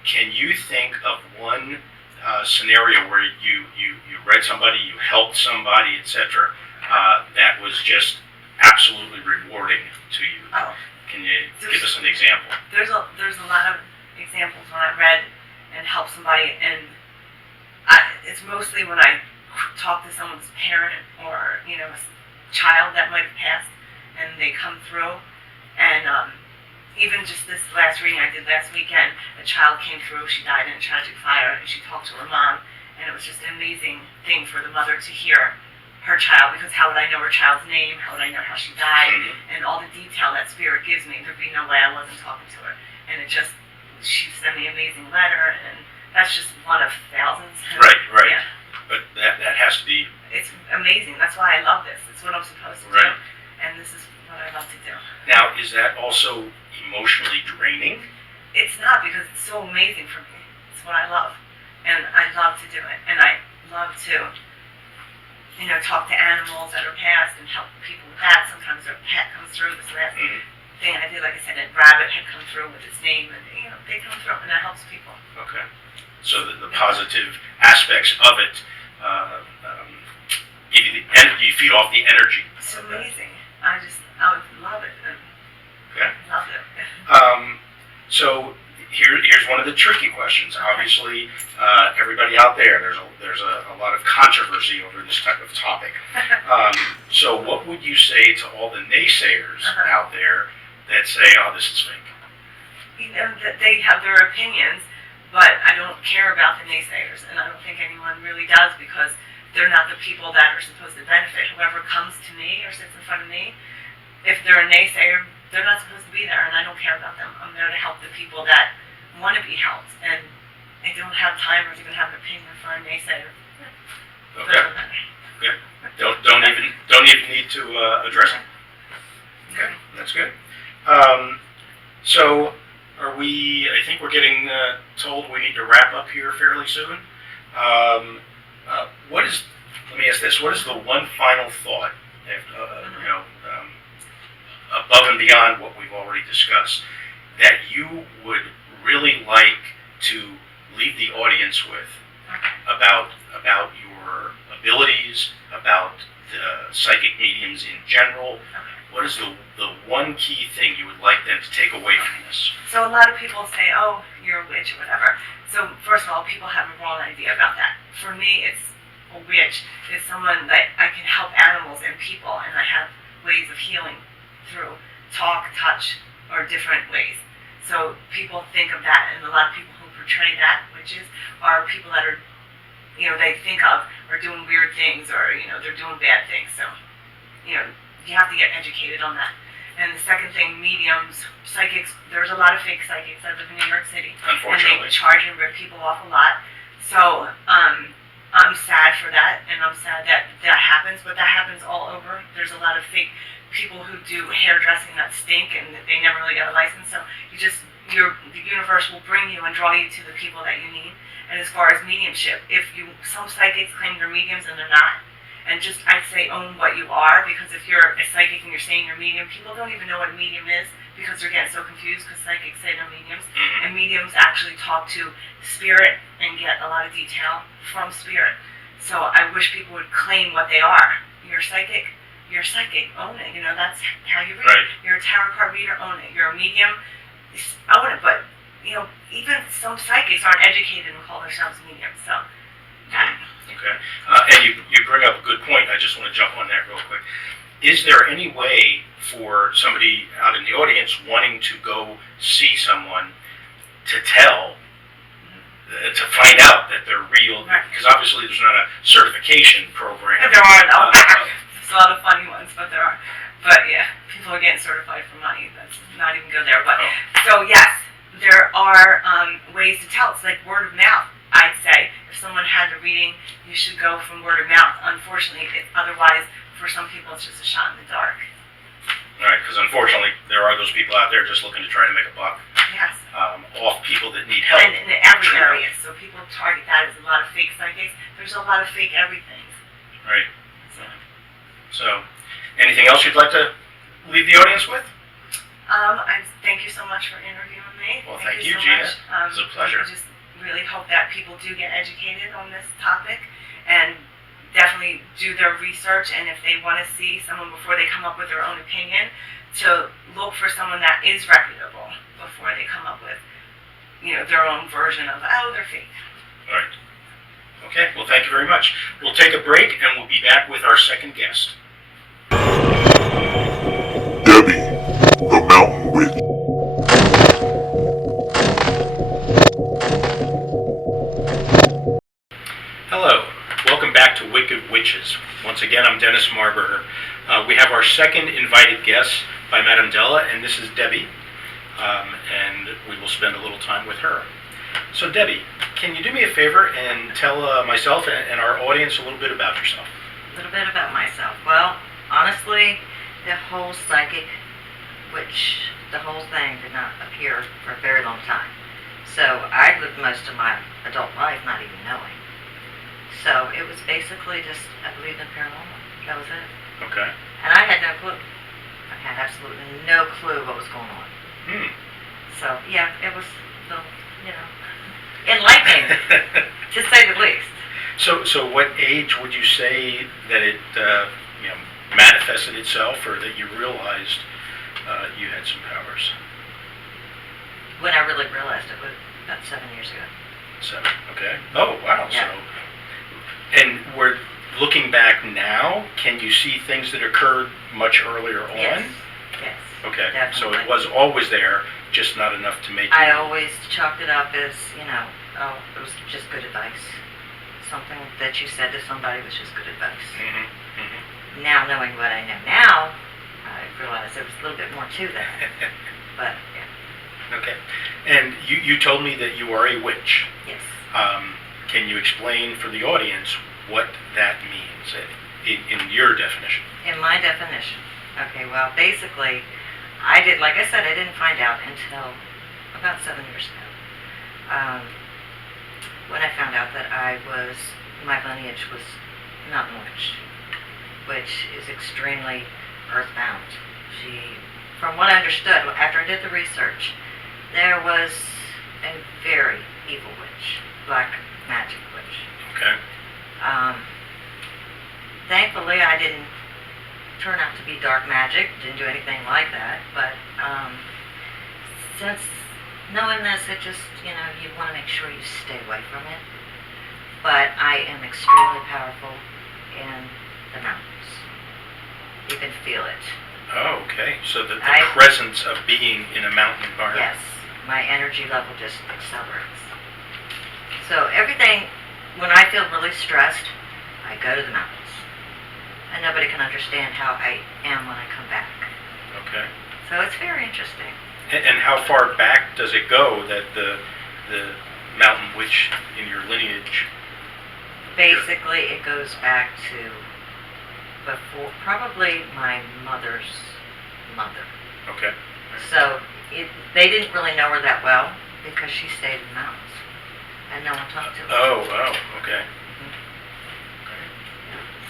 Can you think of one scenario where you read somebody, you helped somebody, etc., that was just absolutely rewarding to you? Oh. Can you give us an example? There's a lot of examples when I read and helped somebody, and it's mostly when I talk to someone's parent or, you know, a child that might have passed, and they come through, and even just this last reading I did last weekend, a child came through. She died in a tragic fire, and she talked to her mom, and it was just an amazing thing for the mother to hear her child, because how would I know her child's name? How would I know how she died? Mm-hmm. And all the detail that spirit gives me, there'd be no way I wasn't talking to her. And she sent me an amazing letter, and that's just one of thousands. Right. Yeah. But that has to be... It's amazing. That's why I love this. It's what I'm supposed to do. And this is what I love to do. Now, is that also emotionally draining? It's not, because it's so amazing for me. It's what I love. And I love to do it. And I love to, talk to animals that are passed and help people with that. Sometimes their pet comes through. This last thing I did, like I said, a rabbit had come through with its name, and they come through, and that helps people. Okay. So the positive aspects of it give you the energy, you feed off the energy. It's amazing. I would love it. Okay. Love it. So here's one of the tricky questions. Obviously, everybody out there, there's a lot of controversy over this type of topic. So what would you say to all the naysayers out there that say, "Oh, this is fake"? That they have their opinions, but I don't care about the naysayers, and I don't think anyone really does, because they're not the people that are supposed to benefit. Whoever comes to me or sits in front of me, if they're a naysayer, they're not supposed to be there, and I don't care about them. I'm there to help the people that want to be helped, and I don't have time or even have an opinion for a naysayer. Okay. Okay. Don't even need to address it. Okay, that's good. So are we? I think we're getting told we need to wrap up here fairly soon. What is? Let me ask this: what is the one final thought, above and beyond what we've already discussed, that you would really like to leave the audience with about your abilities, about the psychic mediums in general? What is the one key thing you would like them to take away from this? So a lot of people say, "Oh, you're a witch," or whatever. So first of all, people have a wrong idea about that. For me, it's a witch is someone that I can help animals and people, and I have ways of healing through talk, touch, or different ways. So people think of that, and a lot of people who portray that, witches, are people that are, they think of are doing weird things, or, they're doing bad things. So, you have to get educated on that. And the second thing, mediums, psychics, there's a lot of fake psychics. I live in New York City. Unfortunately. And they charge and rip people off a lot. So, I'm sad for that, and I'm sad that that happens, but that happens all over. There's a lot of fake people who do hairdressing that stink, and they never really got a license. So the universe will bring you and draw you to the people that you need. And as far as mediumship, some psychics claim they're mediums and they're not. And I'd say own what you are, because if you're a psychic and you're saying you're medium, people don't even know what a medium is, because they're getting so confused because psychics say they're mediums. And mediums actually talk to spirit and get a lot of detail from spirit. So I wish people would claim what they are. You're a psychic, own it. That's how you read. Right. You're a tarot card reader, own it. You're a medium, own it. But, even some psychics aren't educated and call themselves mediums. So, Okay. And you bring up a good point. I just want to jump on that real quick. Is there any way for somebody out in the audience wanting to go see someone to tell, to find out that they're real? Right. Because obviously there's not a certification program. there are, though. There's a lot of funny ones, but there are. But yeah, people are getting certified for money. Let's not even go there. But So yes, there are ways to tell. It's like word of mouth. I'd say if someone had a reading, you should go from word of mouth. Unfortunately, otherwise, for some people, it's just a shot in the dark. Right, because unfortunately, there are those people out there just looking to try to make a buck Yes. off people that need help. And in every area. So people target that as a lot of fake psychics. There's a lot of fake everything. Right. So, anything else you'd like to leave the audience with? I thank you so much for interviewing me. Well, thank you, so Gina. much. It was a pleasure. I just really hope that people do get educated on this topic and definitely do their research, and if they want to see someone before they come up with their own opinion, to look for someone that is reputable before they come up with, their own version of, they're fake. All right. Okay, well, thank you very much. We'll take a break, and we'll be back with our second guest. Debbie, the Mountain Witch. Hello, welcome back to Wicked Witches. Once again, I'm Dennis Marburger. We have our second invited guest by Madame Della, and this is Debbie, and we will spend a little time with her. So Debbie, can you do me a favor and tell myself and our audience a little bit about yourself? A little bit about myself. Well, honestly, the whole psychic, which the whole thing did not appear for a very long time. So I lived most of my adult life not even knowing. So it was basically just, I believed in paranormal. That was it. Okay. And I had no clue. I had absolutely no clue what was going on. So yeah, it was, enlightening, to say the least. So what age would you say that it manifested itself, or that you realized you had some powers? When I really realized it was about 7 years ago. 7, okay. Oh, wow. Yeah. So, and we're looking back now, can you see things that occurred much earlier on? Yes. Okay, Definitely. so it was always there, just not enough to make I you... always chalked it up as, it was just good advice. Something that you said to somebody was just good advice. Now, knowing what I know now, I realize there was a little bit more to that. But, yeah. Okay. And you told me that you are a witch. Yes. Can you explain for the audience what that means in your definition? In my definition. Okay, well, basically, like I said, I didn't find out until about 7 years ago. When I found out that my lineage was not Norwich, which is extremely earthbound. From what I understood, after I did the research, there was a very evil witch, black magic witch. Okay. Thankfully, I didn't turn out to be dark magic, didn't do anything like that, but since knowing this, it just, you want to make sure you stay away from it. But I am extremely powerful in the mountains. You can feel it. Oh, okay. So the presence of being in a mountain environment. Yes. My energy level just accelerates. So everything, when I feel really stressed, I go to the mountains. And nobody can understand how I am when I come back. Okay. So it's very interesting. And how far back does it go that the mountain witch in your lineage? Basically, it goes back to before, probably my mother's mother. Okay. So they didn't really know her that well because she stayed in the mountains and no one talked to her. Oh, okay.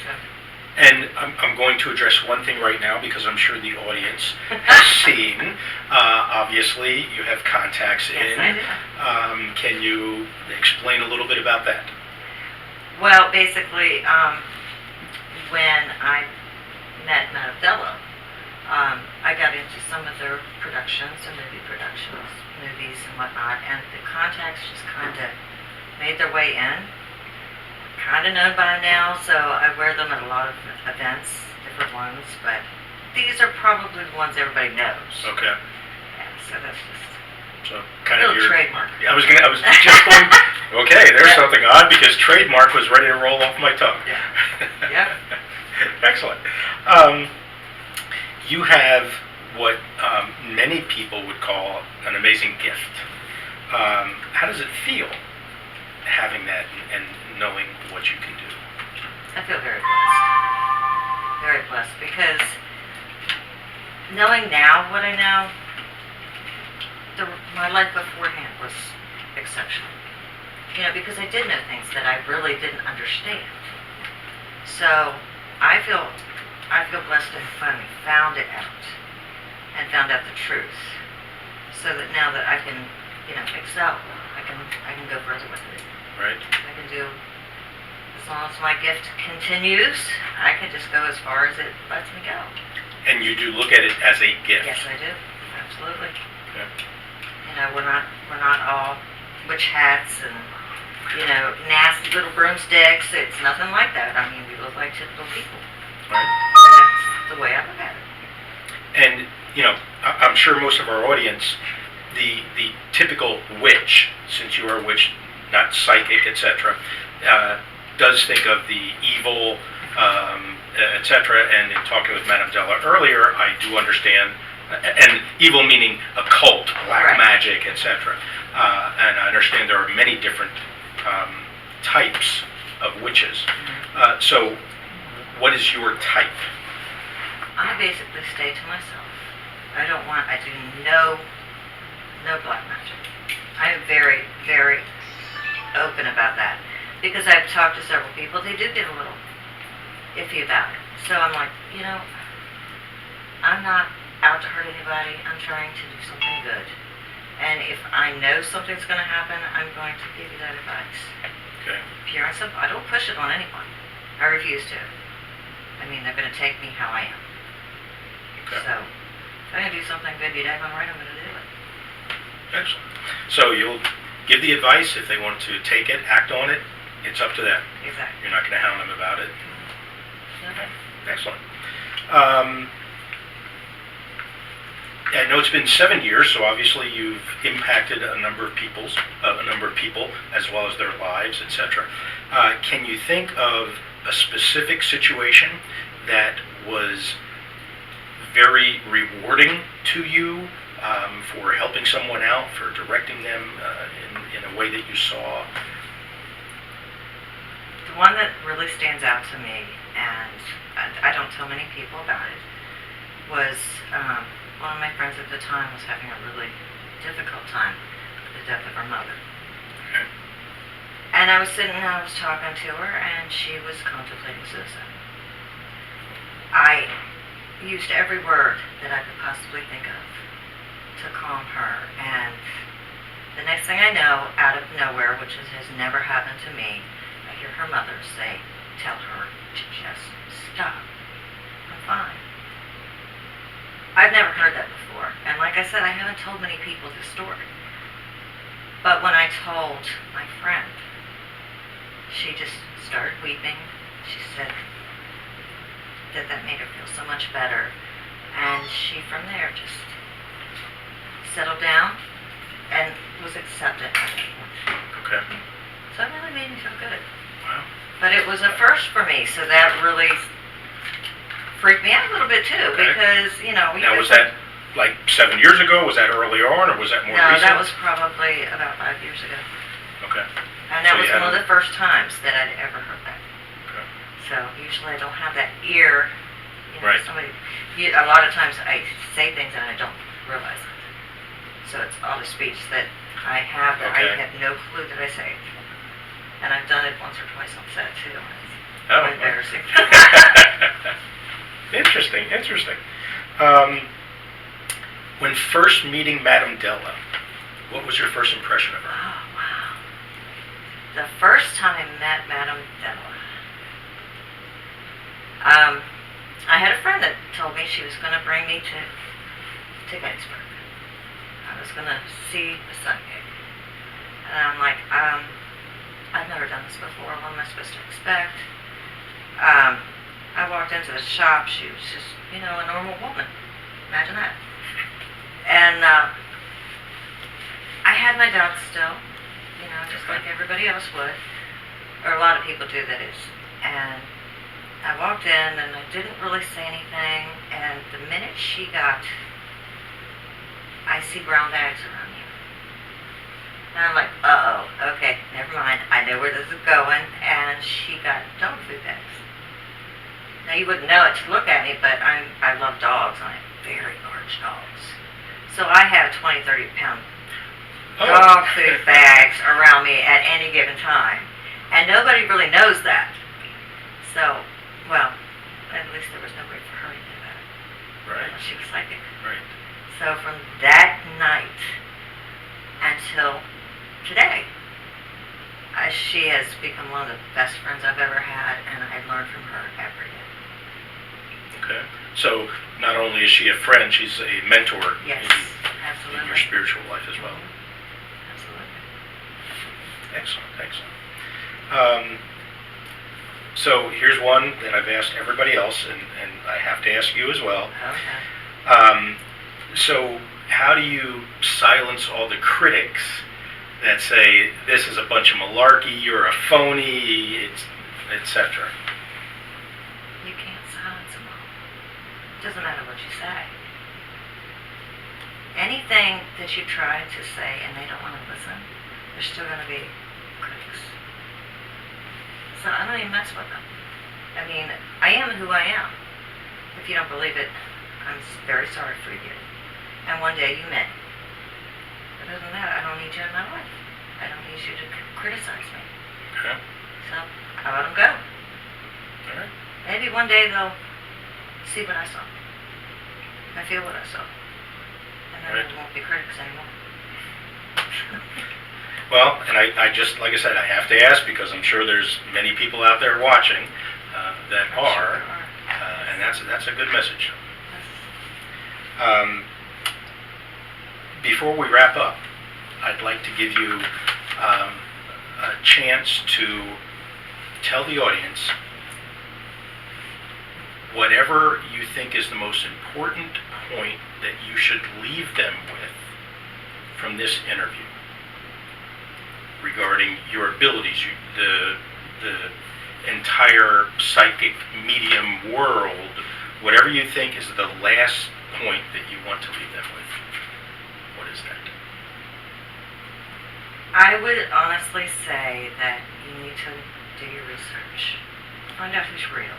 So, and I'm going to address one thing right now because I'm sure the audience has seen. Obviously, you have contacts in. yes, I do. Can you explain a little bit about that? Well, basically, when I met Madame Della, I got into some of their productions, and movies and whatnot, and the contacts just kind of made their way in. Kind of known by now, so I wear them at a lot of events, different ones, but these are probably the ones everybody knows. Okay. Yeah, so that's just So kind a of little your trademark. I was just going. Okay, there's something odd because trademark was ready to roll off my tongue. Yeah. Yeah. Excellent. You have what many people would call an amazing gift. How does it feel having that and knowing what you can do? I feel very blessed. Very blessed because knowing now what I know, my life beforehand was exceptional. Because I did know things that I really didn't understand. So I feel blessed to have finally found it out and found out the truth, so that now that I can, excel, I can go further with it. Right. I can do, as long as my gift continues, I can just go as far as it lets me go. And you do look at it as a gift. Yes, I do. Absolutely. Okay. We're not all witch hats and, nasty little broomsticks. It's nothing like that. I mean, we look like typical people. Right. And that's the way I look at it. And, I'm sure most of our audience, the typical witch, since you are a witch, not psychic, etc., does think of the evil, etc. And in talking with Madame Della earlier, I do understand, and evil meaning occult, black Right. magic, etc. And I understand there are many different types of witches. So, what is your type? I basically stay to myself. I do no black magic. I am very, very open about that. Because I've talked to several people, they do get a little iffy about it. So I'm like, I'm not out to hurt anybody. I'm trying to do something good. And if I know something's going to happen, I'm going to give you that advice. Okay. Pure and simple. I don't push it on anyone. I refuse to. I mean, they're going to take me how I am. Okay. So, if I'm going to do something good, you're daggone right, I'm going to do it. Excellent. So you'll give the advice. If they want to take it, act on it, it's up to them. Exactly. You're not going to hound them about it. Okay. Excellent. I know it's been 7 years, so obviously you've impacted a number of people, as well as their lives, etc. Can you think of a specific situation that was very rewarding to you for helping someone out, for directing them in a way that you saw? The one that really stands out to me, and I don't tell many people about it, was one of my friends at the time was having a really difficult time with the death of her mother. Okay. And I was sitting and I was talking to her, and she was contemplating suicide. I used every word that I could possibly think of to calm her, and the next thing I know, out of nowhere, which has never happened to me, I hear her mother say, tell her to just stop. I'm fine. I've never heard that before, and like I said, I haven't told many people this story. But when I told my friend, she just started weeping. She said that made her feel so much better, and she from there just settled down and was accepted. Okay. So it really made me feel good. Wow. But it was a first for me, so that really freaked me out a little bit too, Okay. because, Now, was that like 7 years ago? Was that early on, or was that more no, recent? that was probably about 5 years ago. Okay. And that So was you one of had- the first times that I'd ever heard that. Okay. So usually I don't have that ear. Right. A lot of times I say things and I don't realize it. So it's all the speech that I have that Okay. I have no clue that I say. And I've done it once or twice on set too. It's Oh. embarrassing. Interesting. When first meeting Madame Della, what was your first impression of her? Oh, wow. The first time I met Madame Della, I had a friend that told me she was going to bring me to Gettysburg. I was going to see a psychic. And I'm like, I've never done this before. What am I supposed to expect? I walked into the shop. She was just, a normal woman. Imagine that. And I had my doubts still, just like everybody else would. Or a lot of people do, that is. And I walked in and I didn't really say anything. And the minute she got, I see brown bags around you. And I'm like, uh-oh, okay, never mind. I know where this is going. And she got dog food bags. Now, you wouldn't know it to look at me, but I love dogs. I have very large dogs. So I have 20, 30-pound dog food bags around me at any given time. And nobody really knows that. So, well, at least there was no way for her to know that. Right. Unless she was psychic. Right. So from that night until today, she has become one of the best friends I've ever had, and I learn from her every day. Okay. So not only is she a friend, she's a mentor Yes, in absolutely. your spiritual life as well. Absolutely. Excellent. So here's one that I've asked everybody else, and I have to ask you as well. Okay. So how do you silence all the critics that say this is a bunch of malarkey, you're a phony, etc. You can't silence them all. Doesn't matter what you say. Anything that you try to say and they don't want to listen, there's still going to be critics. So I don't even mess with them. I mean, I am who I am. If you don't believe it, I'm very sorry for you. And one day you may. But other than that, I don't need you in my life. I don't need you to criticize me. Okay. So I let them go. All right. Maybe one day they'll see what I saw. And feel what I saw. And then Right. there won't be critics anymore. Well, and I just, like I said, I have to ask because I'm sure there's many people out there watching that I'm sure are, there are. and that's a good message. Before we wrap up, I'd like to give you a chance to tell the audience whatever you think is the most important point that you should leave them with from this interview regarding your abilities, the entire psychic medium world, whatever you think is the last point that you want to leave them with. What is that? I would honestly say that you need to do your research. Find out who's real.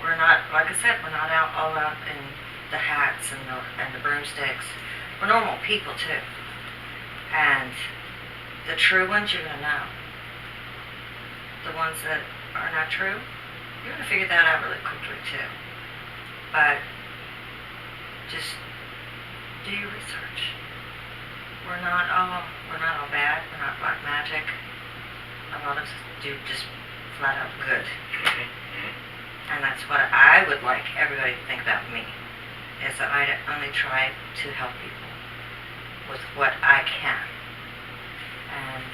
We're not, like I said, we're not all out in the hats and the broomsticks. We're normal people too. And the true ones you're gonna know. The ones that are not true, you're gonna figure that out really quickly too. But just do your research. We're not all bad. We're not black magic. A lot of us do just flat out good. And that's what I would like everybody to think about me, is that I only try to help people with what I can. And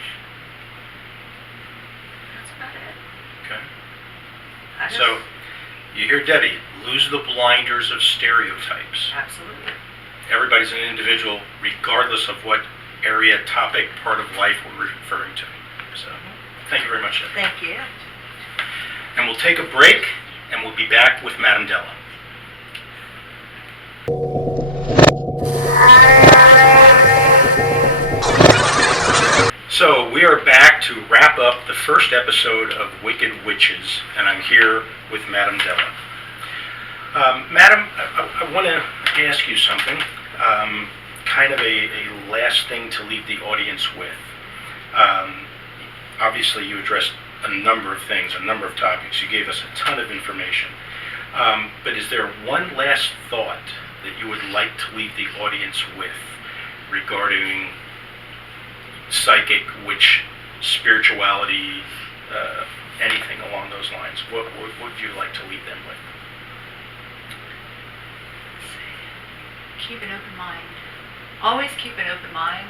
that's about it. Okay. I just, So, you hear Debbie, lose the blinders of stereotypes. absolutely. Everybody's an individual, regardless of what area, topic, part of life we're referring to. So, thank you very much, Debbie. Thank you. And we'll take a break, and we'll be back with Madame Della. So we are back to wrap up the first episode of Wicked Witches, and I'm here with Madame Della. Madam, I want to ask you something, kind of a last thing to leave the audience with. Obviously, you addressed a number of things, a number of topics. You gave us a ton of information. But is there one last thought that you would like to leave the audience with regarding psychic, witch, spirituality, anything along those lines? What would you like to leave them with? Keep an open mind. Always keep an open mind.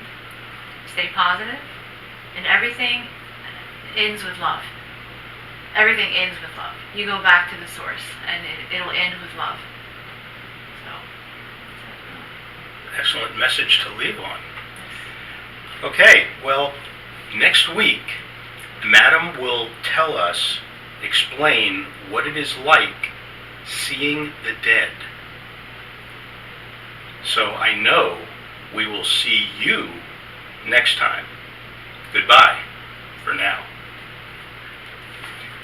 Stay positive. And everything ends with love. Everything ends with love. You go back to the source, and it'll end with love. So. Excellent message to leave on. Okay, well, next week, Madam will tell us, explain what it is like seeing the dead. So I know we will see you next time. Goodbye for now.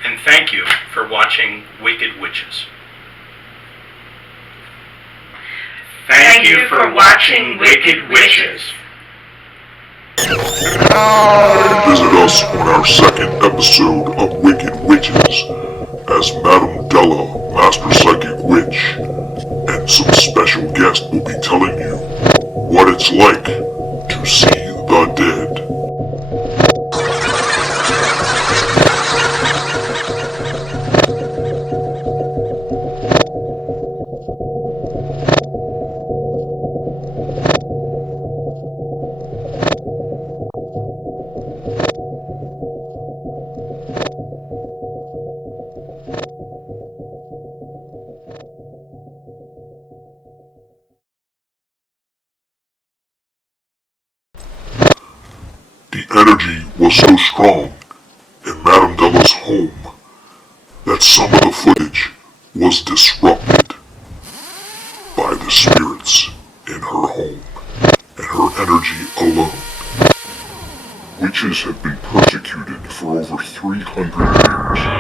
And thank you for watching Wicked Witches. Thank you for watching Wicked Witches. Visit us on our second episode of Wicked Witches as Madame Della, Master Psychic Witch, and some special guests will be telling you what it's like to see the dead. The energy was so strong in Madame Della's that some of the footage was disrupted by the spirits in her home and her energy alone. Witches have been persecuted for over 300 years